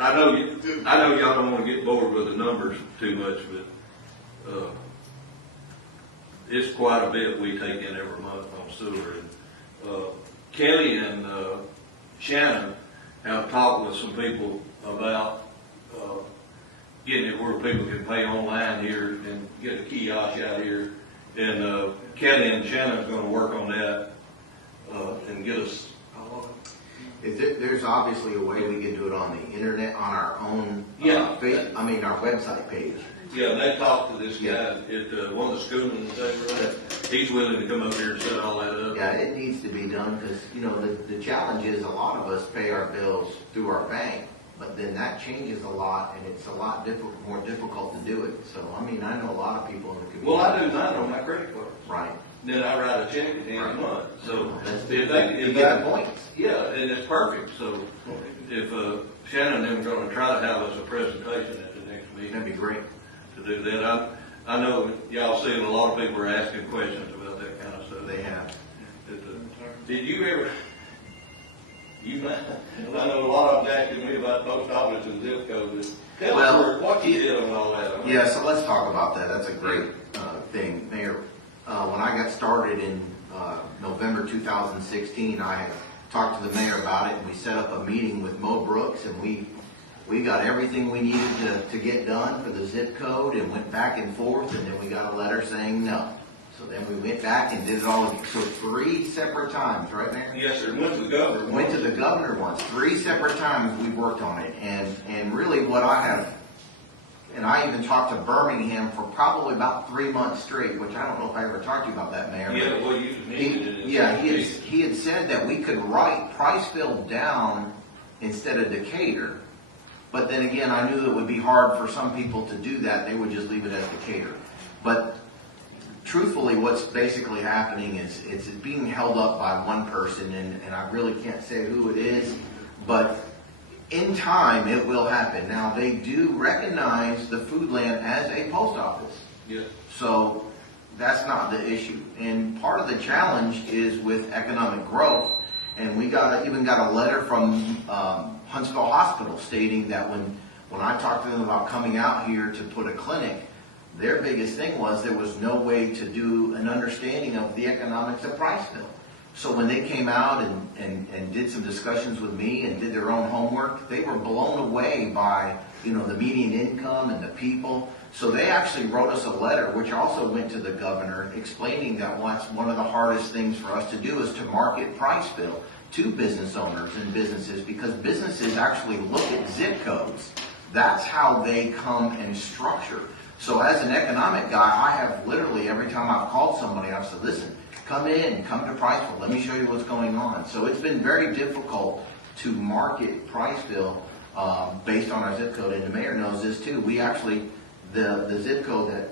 I know y'all don't wanna get bored with the numbers too much, but, it's quite a bit we take in every month on sewer. And Kelly and Shannon have talked with some people about getting it where people can pay online here and get a kiosk out here. And Kelly and Shannon's gonna work on that and get us. There's obviously a way we can do it on the internet, on our own, Yeah. our website page. Yeah, they talked to this guy at one of the schools in Denver. He's willing to come up here and set all that up. Yeah, it needs to be done, because, you know, the challenge is a lot of us pay our bills through our bank, but then that changes a lot, and it's a lot more difficult to do it. So, I mean, I know a lot of people in the community. Well, I do mine on my credit card. Right. Then I write a check at the end of the month. So That's if you get the points. yeah, and it's perfect. So if Shannon and them are gonna try to have us a presentation at the next meeting That'd be great. to do that. I know y'all seeing a lot of people are asking questions about that kind of stuff. They have. Did you ever, I know a lot of them asking me about post office and zip code. Tell us what you did on all that. Yeah, so let's talk about that. That's a great thing, Mayor. When I got started in November 2016, I had talked to the mayor about it, and we set up a meeting with Mo Brooks, and we got everything we needed to get done for the zip code, and went back and forth, and then we got a letter saying no. So then we went back and did it all, so 3 separate times, right, Mayor? Yes, sir. Went to the governor. Went to the governor once, 3 separate times we worked on it, and really what I have, and I even talked to Birmingham for probably about 3 months straight, which I don't know if I ever talked to you about that, Mayor. but Yeah, well, you needed it. he had said that we could write Priceville down instead of Decatur, but then again, I knew it would be hard for some people to do that, they would just leave it as Decatur. But truthfully, what's basically happening is it's being held up by one person, and I really can't say who it is, but in time, it will happen. Now, they do recognize the Foodland as a post office. Yes. So that's not the issue. And part of the challenge is with economic growth. And we even got a letter from Huntsville Hospital stating that when I talked to them about coming out here to put a clinic, their biggest thing was there was no way to do an understanding of the economics of Priceville. So when they came out and did some discussions with me and did their own homework, they were blown away by, you know, the median income and the people. So they actually wrote us a letter, which also went to the governor, explaining that one of the hardest things for us to do is to market Priceville to business owners and businesses, because businesses actually look at zip codes. That's how they come and structure. So as an economic guy, I have literally, every time I've called somebody, I've said, listen, come in, come to Priceville, let me show you what's going on. So it's been very difficult to market Priceville based on our zip code, and the mayor knows this too. We actually, the zip code that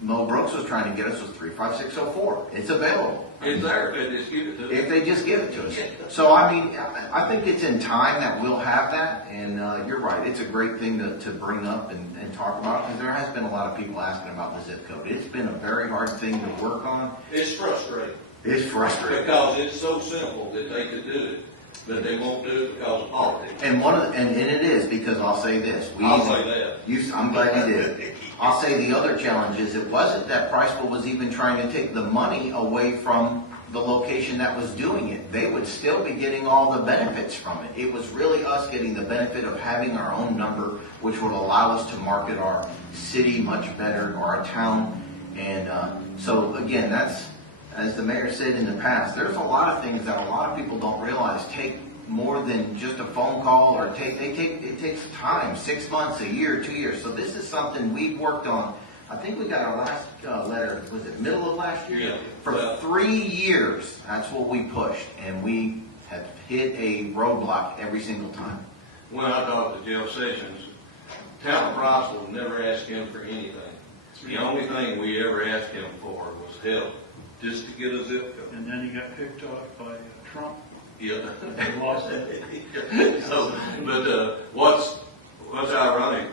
Mo Brooks was trying to get us was 35604. It's available. It's there, if they just give it to us. If they just give it to us. So, I mean, I think it's in time that we'll have that, and you're right, it's a great thing to bring up and talk about, because there has been a lot of people asking about the zip code. It's been a very hard thing to work on. It's frustrating. It's frustrating. Because it's so simple that they could do it, but they won't do it because of politics. And and it is, because I'll say this. I'll say that. I'm glad you did. I'll say the other challenge is it wasn't that Priceville was even trying to take the money away from the location that was doing it. They would still be getting all the benefits from it. It was really us getting the benefit of having our own number, which would allow us to market our city much better, or our town. And so again, that's, as the mayor said in the past, there's a lot of things that a lot of people don't realize take more than just a phone call, or it takes time, 6 months, a year, 2 years. So this is something we've worked on. I think we got our last letter, was it middle of last year? Yeah. For 3 years, that's what we pushed, and we have hit a roadblock every single time. When I talked to Jeff Sessions, Town of Rossville never asked him for anything. The only thing we ever asked him for was help, just to get a zip code. And then he got picked off by Trump. Yeah. He lost it. So, but what's ironic,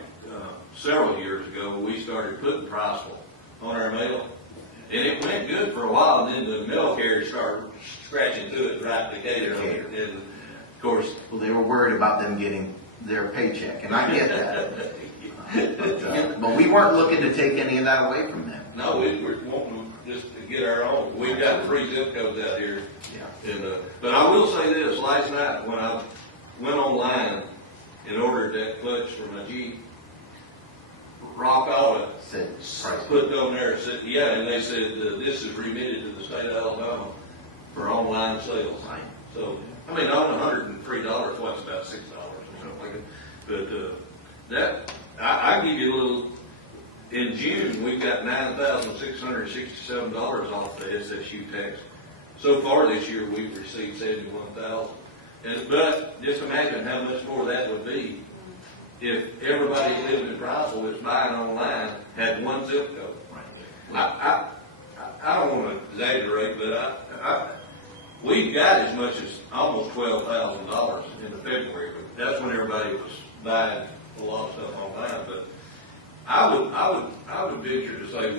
several years ago, we started putting Priceville on our mail, and it went good for a while, and then the mail carrier started scratching to it right to Decatur. And of course, Well, they were worried about them getting their paycheck, and I get that. But we weren't looking to take any of that away from them. No, we're wanting to just to get our own. We've got 3 zip codes out here. Yeah. And, but I will say this, last night when I went online and ordered that clutch for my Jeep, Rock Auto Said price. put on there, said, yeah, and they said, this is remitted to the state of Alabama for online sales. Right. So, I mean, on $103, what's about $6 or something like that. But, that, I give you a little, in June, we got $9,667 off the SSU tax. So far this year, we've received $71,000. And, but just imagine how much more that would be if everybody living in Bryceville that's buying online had one zip code. I don't want to exaggerate, but we got as much as almost $12,000 in the February, but that's when everybody was buying a lot of stuff online. But I would venture to say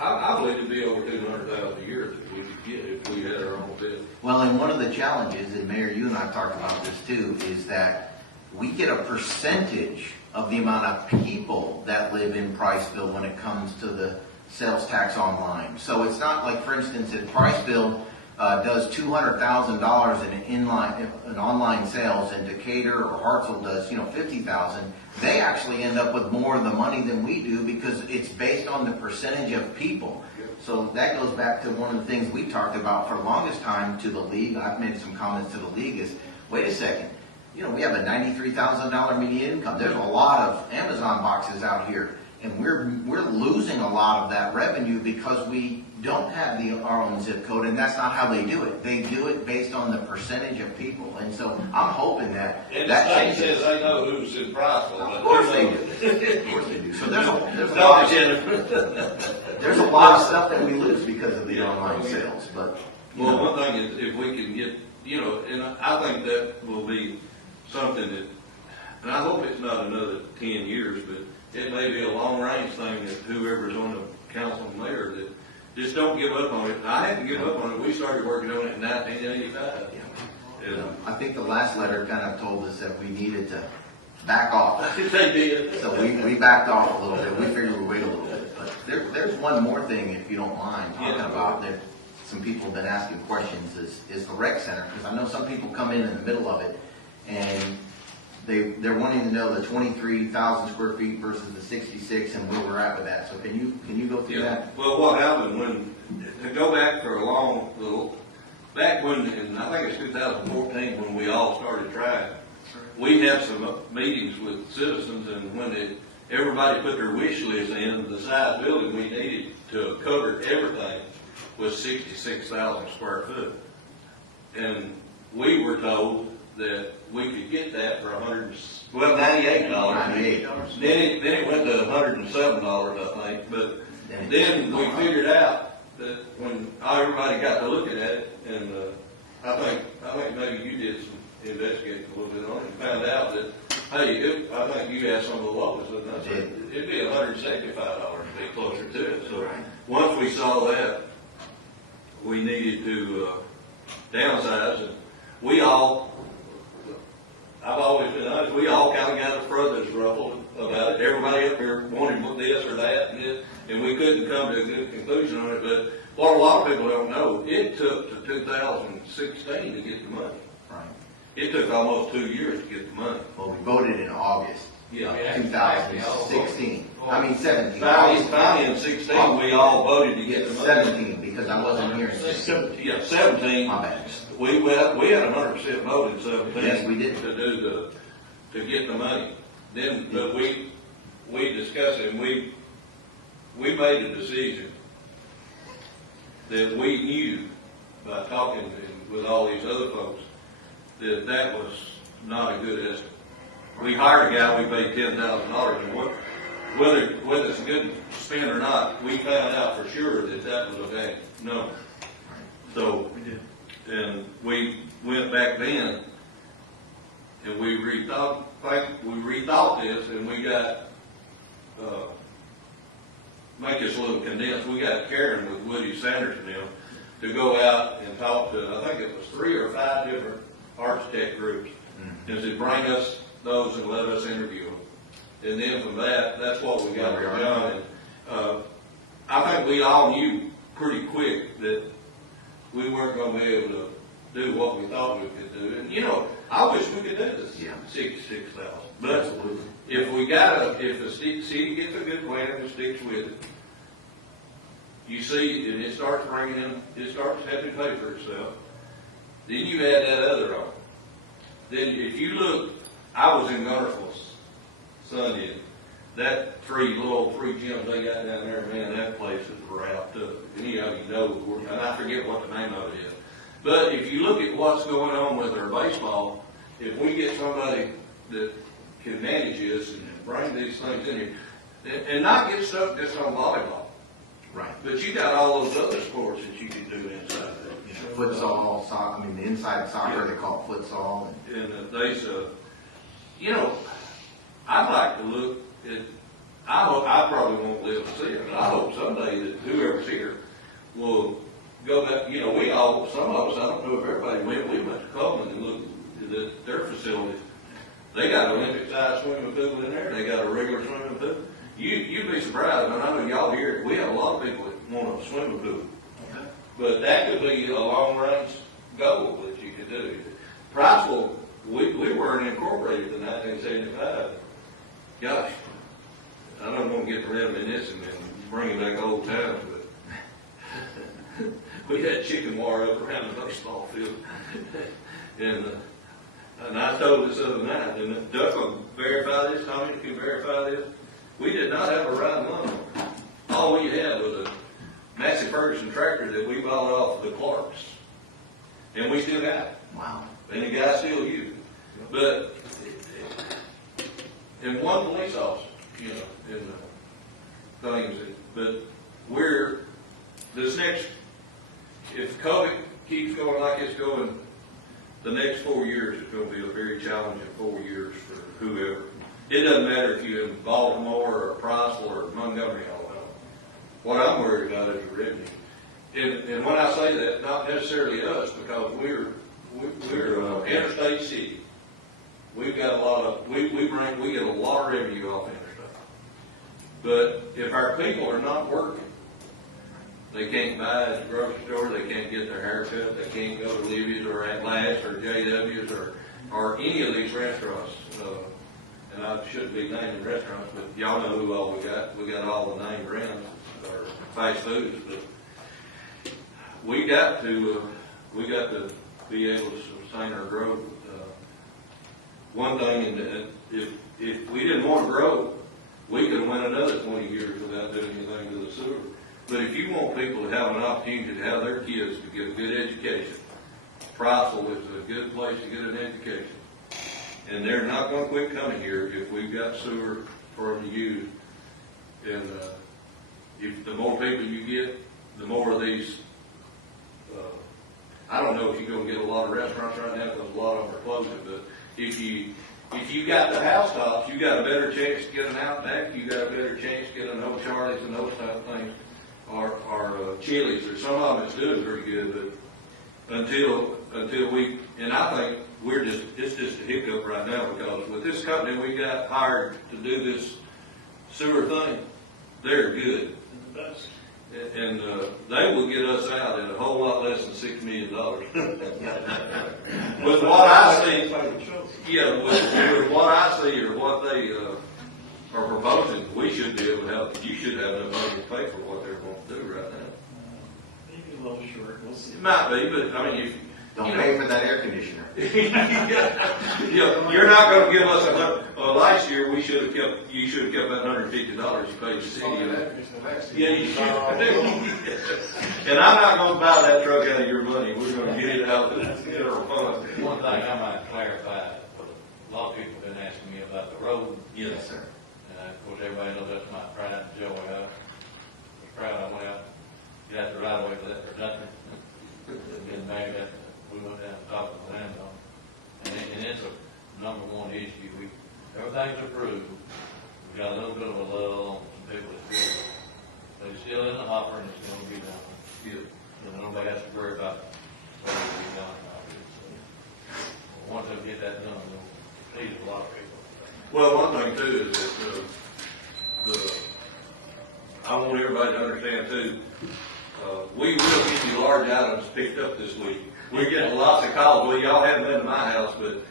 I believe it'd be over 200,000 a year that we could get if we had our own bid. Well, and one of the challenges, and Mayor, you and I talked about this too, is that we get a percentage of the amount of people that live in Priceville when it comes to the sales tax online. So it's not like, for instance, if Priceville does $200,000 in online sales, and Decatur or Hartsville does, $50,000, they actually end up with more of the money than we do because it's based on the percentage of people. So that goes back to one of the things we talked about for the longest time to the league. I've made some comments to the league is, wait a second, we have a $93,000 median income. There's a lot of Amazon boxes out here, and we're losing a lot of that revenue because we don't have our own zip code, and that's not how they do it. They do it based on the percentage of people, and so I'm hoping that And that the state changes. says they know who's in Bryceville, but Of course they do. Of course they do. So there's a lot of stuff that we lose because of the online sales, but. Well, one thing is if we can get, and I think that will be something that, and I hope it's not another 10 years, but it may be a long range thing that whoever's on the council and mayor that just don't give up on it. I had to give up on it. We started working on it in 1985. And I think the last letter kind of told us that we needed to back off. they did. So we backed off a little bit. We figured we'd wait a little bit. But there's one more thing, if you don't mind, talking about that. Some people have been asking questions is the rec center, because I know some people come in the middle of it and they're wanting to know the 23,000 square feet versus the 66 and where we're at with that. So can you go through that? Well, what happened to go back for a long little, back when, in I think it's 2014 when we all started trying, we had some meetings with citizens, and when everybody put their wish list in, the size building we needed to cover everything was 66,000 square foot. And we were told that we could get that for $98. $98. Then it went to $107, I think, but then we figured out that when everybody got to looking at it, and I think maybe you did some investigating a little bit on it, and found out that, hey, I think you asked some of the locals, and I said, it'd be $175 to be closer to it. So once we saw that, we needed to downsize, and I've always been honest, we all kind of got our brothers ruffled about it. Everybody up here wanted this or that, and we couldn't come to a good conclusion on it. But what a lot of people don't know, it took to 2016 to get the money. Right. It took almost 2 years to get the money. Well, we voted in August Yeah. of 2016. I mean 17. Finally in 16, we all voted to get the money. 17, because I wasn't here in 16. Yeah, 17. My bad. We had 100% vote in 17. Yes, we did. To get the money. Then, but we discussed it, and we made a decision that we knew by talking with all these other folks that was not a good estimate. We hired a guy, we paid $10,000, and whether it's a good spend or not, we found out for sure that was okay. No. So, We did. and we went back then, and we rethought this, and we got, make this a little condensed, we got Karen with Woody Sanders and them to go out and talk to, I think it was 3 or 5 different architect groups, and to bring us those and let us interview them. And then from that, that's what we got with John. And, I think we all knew pretty quick that we weren't gonna be able to do what we thought we could do. And, you know, I wish we could do this, Yeah. 66,000. But if the city gets a good plan and sticks with it, you see, and it starts bringing in, it starts having to pay for itself, then you add that other on. Then if you look, I was in Gunnersville Sunday, that little three gyms they got down there, man, that place is wrapped up. Any of you know, and I forget what the name of it is. But if you look at what's going on with our baseball, if we get somebody that can manage this and bring these things in here, and not get stuck just on volleyball, Right. but you got all those other sports that you can do inside that. You know. Futsal, soccer, I mean, the inside soccer, they call it futsal. And there's you know, I'd like to look at, I probably won't live to see it, but I hope someday that whoever's here will go back, you know, some of us, I don't know if everybody went to Coleman and looked at their facilities. They got an Olympic-sized swimming pool in there, they got a regular swimming pool. You'd be surprised, and I know y'all here, we have a lot of people that want a swimming pool. But that could be a long-range goal that you could do. Priceville, we weren't incorporated in 1975. Gosh, I don't want to get reminiscing and bringing back old times, but we had chicken wire up around the baseball field. And I told this other night, and Duck will verify this, Tommy can verify this, we did not have a riding lawnmower. All we had was a Massey Ferguson tractor that we bought off the Clarks. And we still got it. Wow. And the guy still used it. But, and one police officer, you know, in the things that, but if COVID keeps going like it's going, the next 4 years is going to be a very challenging 4 years for whoever. It doesn't matter if you're in Baltimore or Priceville or Montgomery, Alabama. What I'm worried about is the revenue. And when I say that, not necessarily us, because we're an interstate city. We've got a lot of, we get a lot of revenue off interstate. But if our people are not working, they can't buy at the grocery store, they can't get their hair cut, they can't go to Libby's or at Last or JW's or any of these restaurants. And I shouldn't be naming restaurants, but y'all know who all we got. We got all the name brands or fast foods, but we got to be able to sustain our growth. One thing, and if we didn't want to grow, we could have went another 20 years without doing anything to the sewer. But if you want people to have an opportunity to have their kids to get a good education, Priceville is a good place to get an education. And they're not going to quit coming here if we've got sewer for them to use. And if the more people you get, the more of these. I don't know if you're going to get a lot of restaurants right now because a lot of them are closing. But if you got the housetops, you got a better chance to get an Outback. You got a better chance to get an old Charlie's and those type of things, or Chili's, or some of them that's doing pretty good. But until we, and I think it's just a hiccup right now because with this company we got hired to do this sewer thing, they're good. The best. And they will get us out at a whole lot less than $6 million. With what I see, yeah, with what I see or what they are proposing, we should be able to have, you should have enough money to pay for what they're going to do right now. Maybe a little short, we'll see. It might be, but I mean, if Don't pay for that air conditioner. Yeah, you're not going to give us last year you should have kept that $150 you paid the city. Yeah, you should. And I'm not going to buy that truck out of your money. We're going to get it out of the general fund. One thing I might clarify, a lot of people have been asking me about the road. Yes, sir. And of course, everybody knows that's my pride and joy. I was proud I went out, got the right away for that for nothing. Getting mad at we went down and talked to the landowner. And it's a number one issue. Everything's approved. We've got a little bit of a lull on some people they're still in the hopper and it's going to be done. Yeah. And nobody has to worry about whether it's be done or not. Once they get that done, it'll please a lot of people. Well, one thing too is that, I want everybody to understand too, we will get you large items picked up this week. We get lots of calls, well, y'all haven't been to my house, but,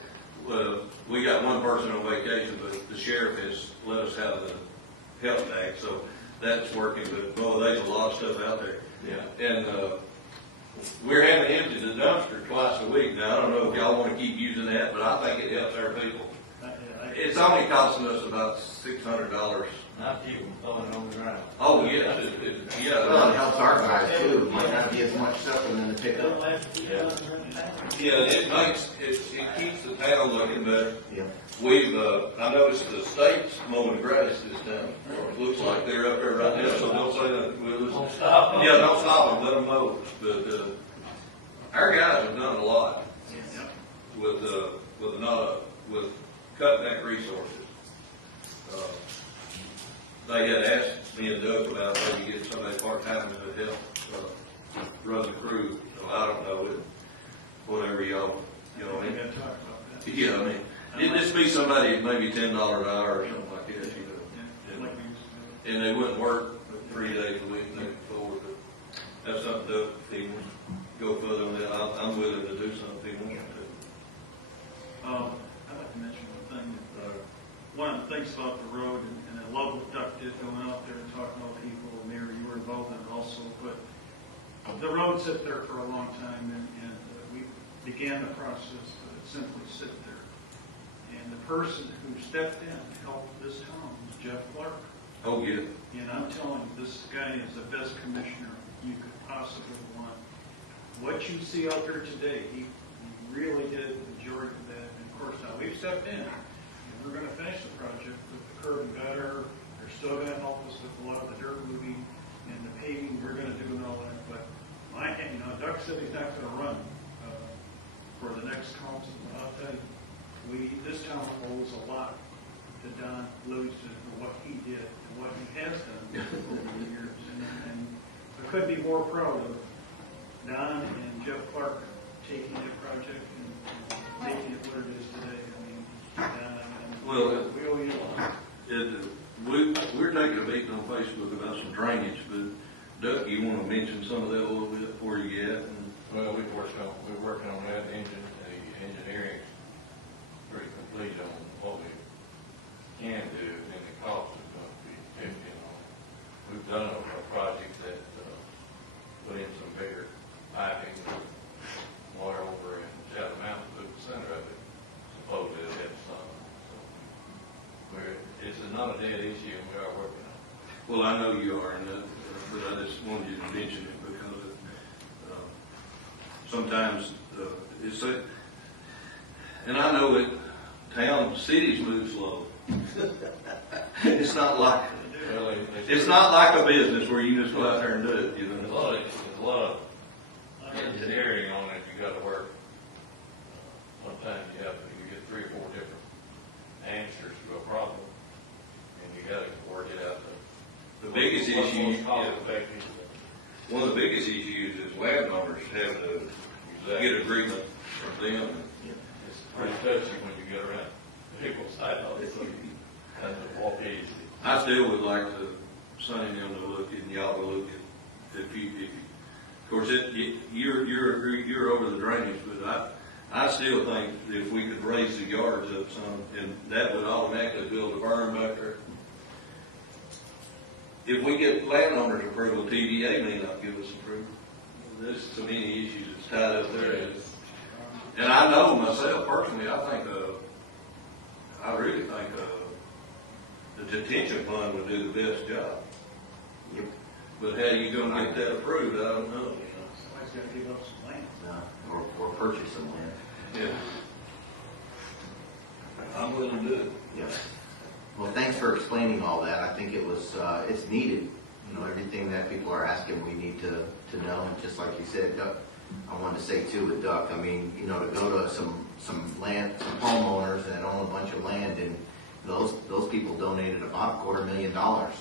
we got one person on vacation, but the sheriff has let us have the health bag, so that's working, but, boy, there's a lot of stuff out there. Yeah. And, we're having empty the dumpster twice a week. Now, I don't know if y'all wanna keep using that, but I think it helps our people. It's only costing us about $600. Not keep them throwing on the ground. Oh, yes, yeah. Well, it helps our guys too, might not be as much stuff for them to pick up. Yeah, it makes, it keeps the town looking better. Yeah. We've, I noticed the state's mowing the grass this time. It looks like they're up there right now, so don't say that. Don't stop them. Yeah, don't stop them, let them mow. But, our guys have done a lot with cutting back resources. They had asked me and Doug about maybe getting somebody part-time to help, run the crew, so I don't know, whatever y'all, We I mean. gotta talk about that. Yeah, I mean, it'd just be somebody maybe $10 an hour or something like that, Yeah, like we used to do. And they wouldn't work 3 days a week, maybe 4, but that's something to, if he wants to go further on that, I'm willing to do something if he wants to. I'd like to mention one thing. One of the things about the road, and I love what Duck did going out there and talking to people, and Mayor, you were involved in it also, but the road sat there for a long time, and we began the process to simply sit there. And the person who stepped in to help this town was Jeff Clark. Oh, yeah. And I'm telling you, this guy is the best commissioner you could possibly want. What you see out there today, he really did the majority of that. And of course, now we've stepped in, and we're gonna finish the project with the curb and gutter. They're still gonna help us with a lot of the dirt moving and the paving we're gonna do and all that. But Doug said he's not gonna run, for the next council. But I'll tell you, this town owes a lot to Don Livingston for what he did and what he has done over the years. And I couldn't be more proud of Don and Jeff Clark taking the project and making it what it is today. I mean, Well, we owe you a lot. We're taking a beating on Facebook about some drainage, but Duck, you wanna mention some of that a little bit before you get? And Well, we're working on that, the engineering pretty complete on what we can do, and the cost is going to be hefty on. We've done a project that, put in some bigger piping, water over in Shadow Mountain, put the center of it, supposedly it had some. So it's not a dead issue, and we are working on it. Well, I know you are, but I just wanted you to mention it because sometimes it's and I know that cities move slow. It's not like Well, it's not like a business where you just go out there and do it. You There's a know. lot of engineering on it, you gotta work. Sometimes you get 3 or 4 different answers to a problem, and you gotta work it out. The biggest what's issue, most cost effective. one of the biggest issues is landowners having to get agreement from them. It's pretty touchy when you get around people's side of it, so that's a walk easy. I still would like to Sonny and them to look and y'all to look at if you, of course, you're over the drainage, but I still think that if we could raise the yards up some, and that would automatically build a berm back there. If we get landowners approval, TDA may not give us approval. There's so many issues that's tied up there. And I know myself personally, I really think, the detention fund would do the best job. Yep. But how you gonna get that approved, I don't know. Somebody's gotta give up some land. Or purchase some land. Yeah. I'm willing to do it. Yep. Well, thanks for explaining all that. I think it was, it's needed. You know, everything that people are asking, we need to know. And just like you said, Duck, I wanted to say too with Duck, I mean, you know, to go to some land, some homeowners that own a bunch of land, and those people donated about $250,000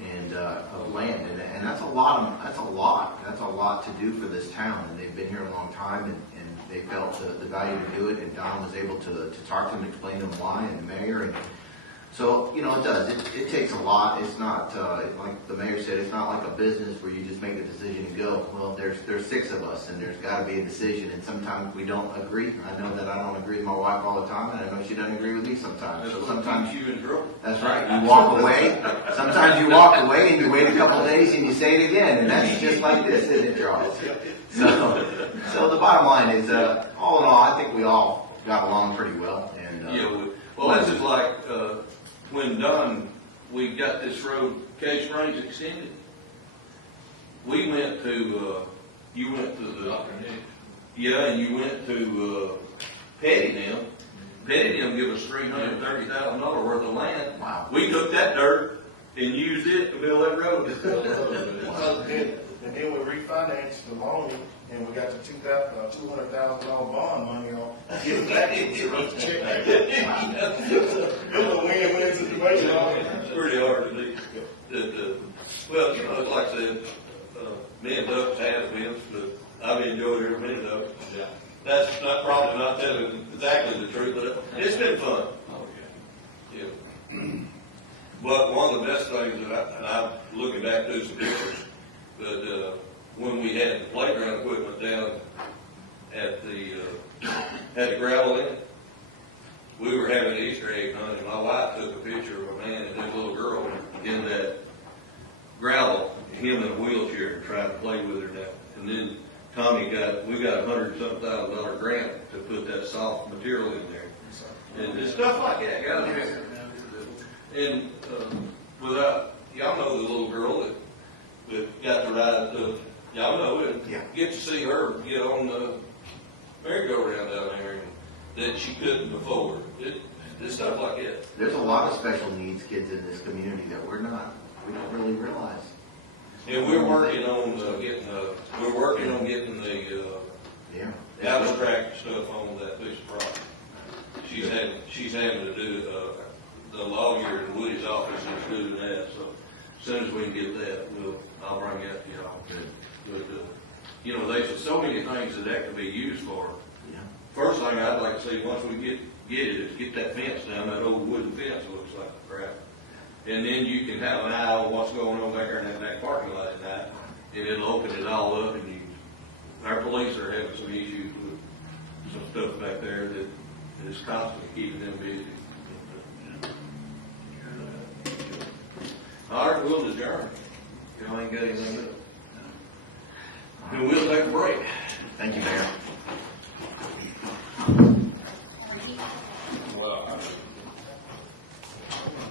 and of land, and that's a lot to do for this town. And they've been here a long time, and they felt the value to do it. And Don was able to talk to them, explain to them why, and the mayor, and So, it does, it takes a lot, it's not, like the mayor said, it's not like a business where you just make a decision and go. Well, there's 6 of us, and there's gotta be a decision, and sometimes we don't agree. I know that I don't agree with my wife all the time, and I know she doesn't agree with me sometimes, That's so what sometimes. keeps you in trouble. That's right, you walk away, sometimes you walk away and you wait a couple of days and you say it again, and that's just like this, isn't it, Charles? So the bottom line is, all in all, I think we all got along pretty well, and. Yeah, well, that's just like, when done, we got this road, Case Springs extended. We went to, you went to the, yeah, and you went to, Pettingham. Pettingham give us $330,000 worth of land. Wow. We took that dirt and used it to build that road. And then we refinanced the loan, and we got the $200,000 bond money on, getting back insurance check. It was a win-win situation. It's pretty hard to do. Well, it's like I said, me and Duck has been, but I've enjoyed every minute of it. Yeah. That's not, probably not telling exactly the truth, but it's been fun. Oh, yeah. Yeah. But one of the best things and I'm looking back through some pictures, but, when we had the playground equipment down at the gravel in, we were having Easter egg hunt, and my wife took a picture of a man and his little girl in that gravel, him in a wheelchair, and trying to play with her now. And then we got $100,000 grant to put that soft material in there. And just stuff like that, guys. And, without, y'all know the little girl that got to ride y'all know it. Yeah. Get to see her get on the merry-go-round down there and that she couldn't afford. Just stuff like that. There's a lot of special needs kids in this community that we don't really realize. And we're working on getting the, Yeah. abstract stuff on that piece of property. She's having to do, the lawyer in Woody's office is doing that, so as soon as we can get that, I'll bring that to y'all. But, there's so many things that can be used for. Yeah. First thing I'd like to see, once we get it, is get that fence down, that old wooden fence looks like crap. And then you can have an eye on what's going on back there in that back parking lot at night, and it'll open it all up, and our police are having some issues with some stuff back there that is constantly keeping them busy. All right, we'll adjourn. Y'all ain't got anything else. And we'll take a break. Thank you, Mayor.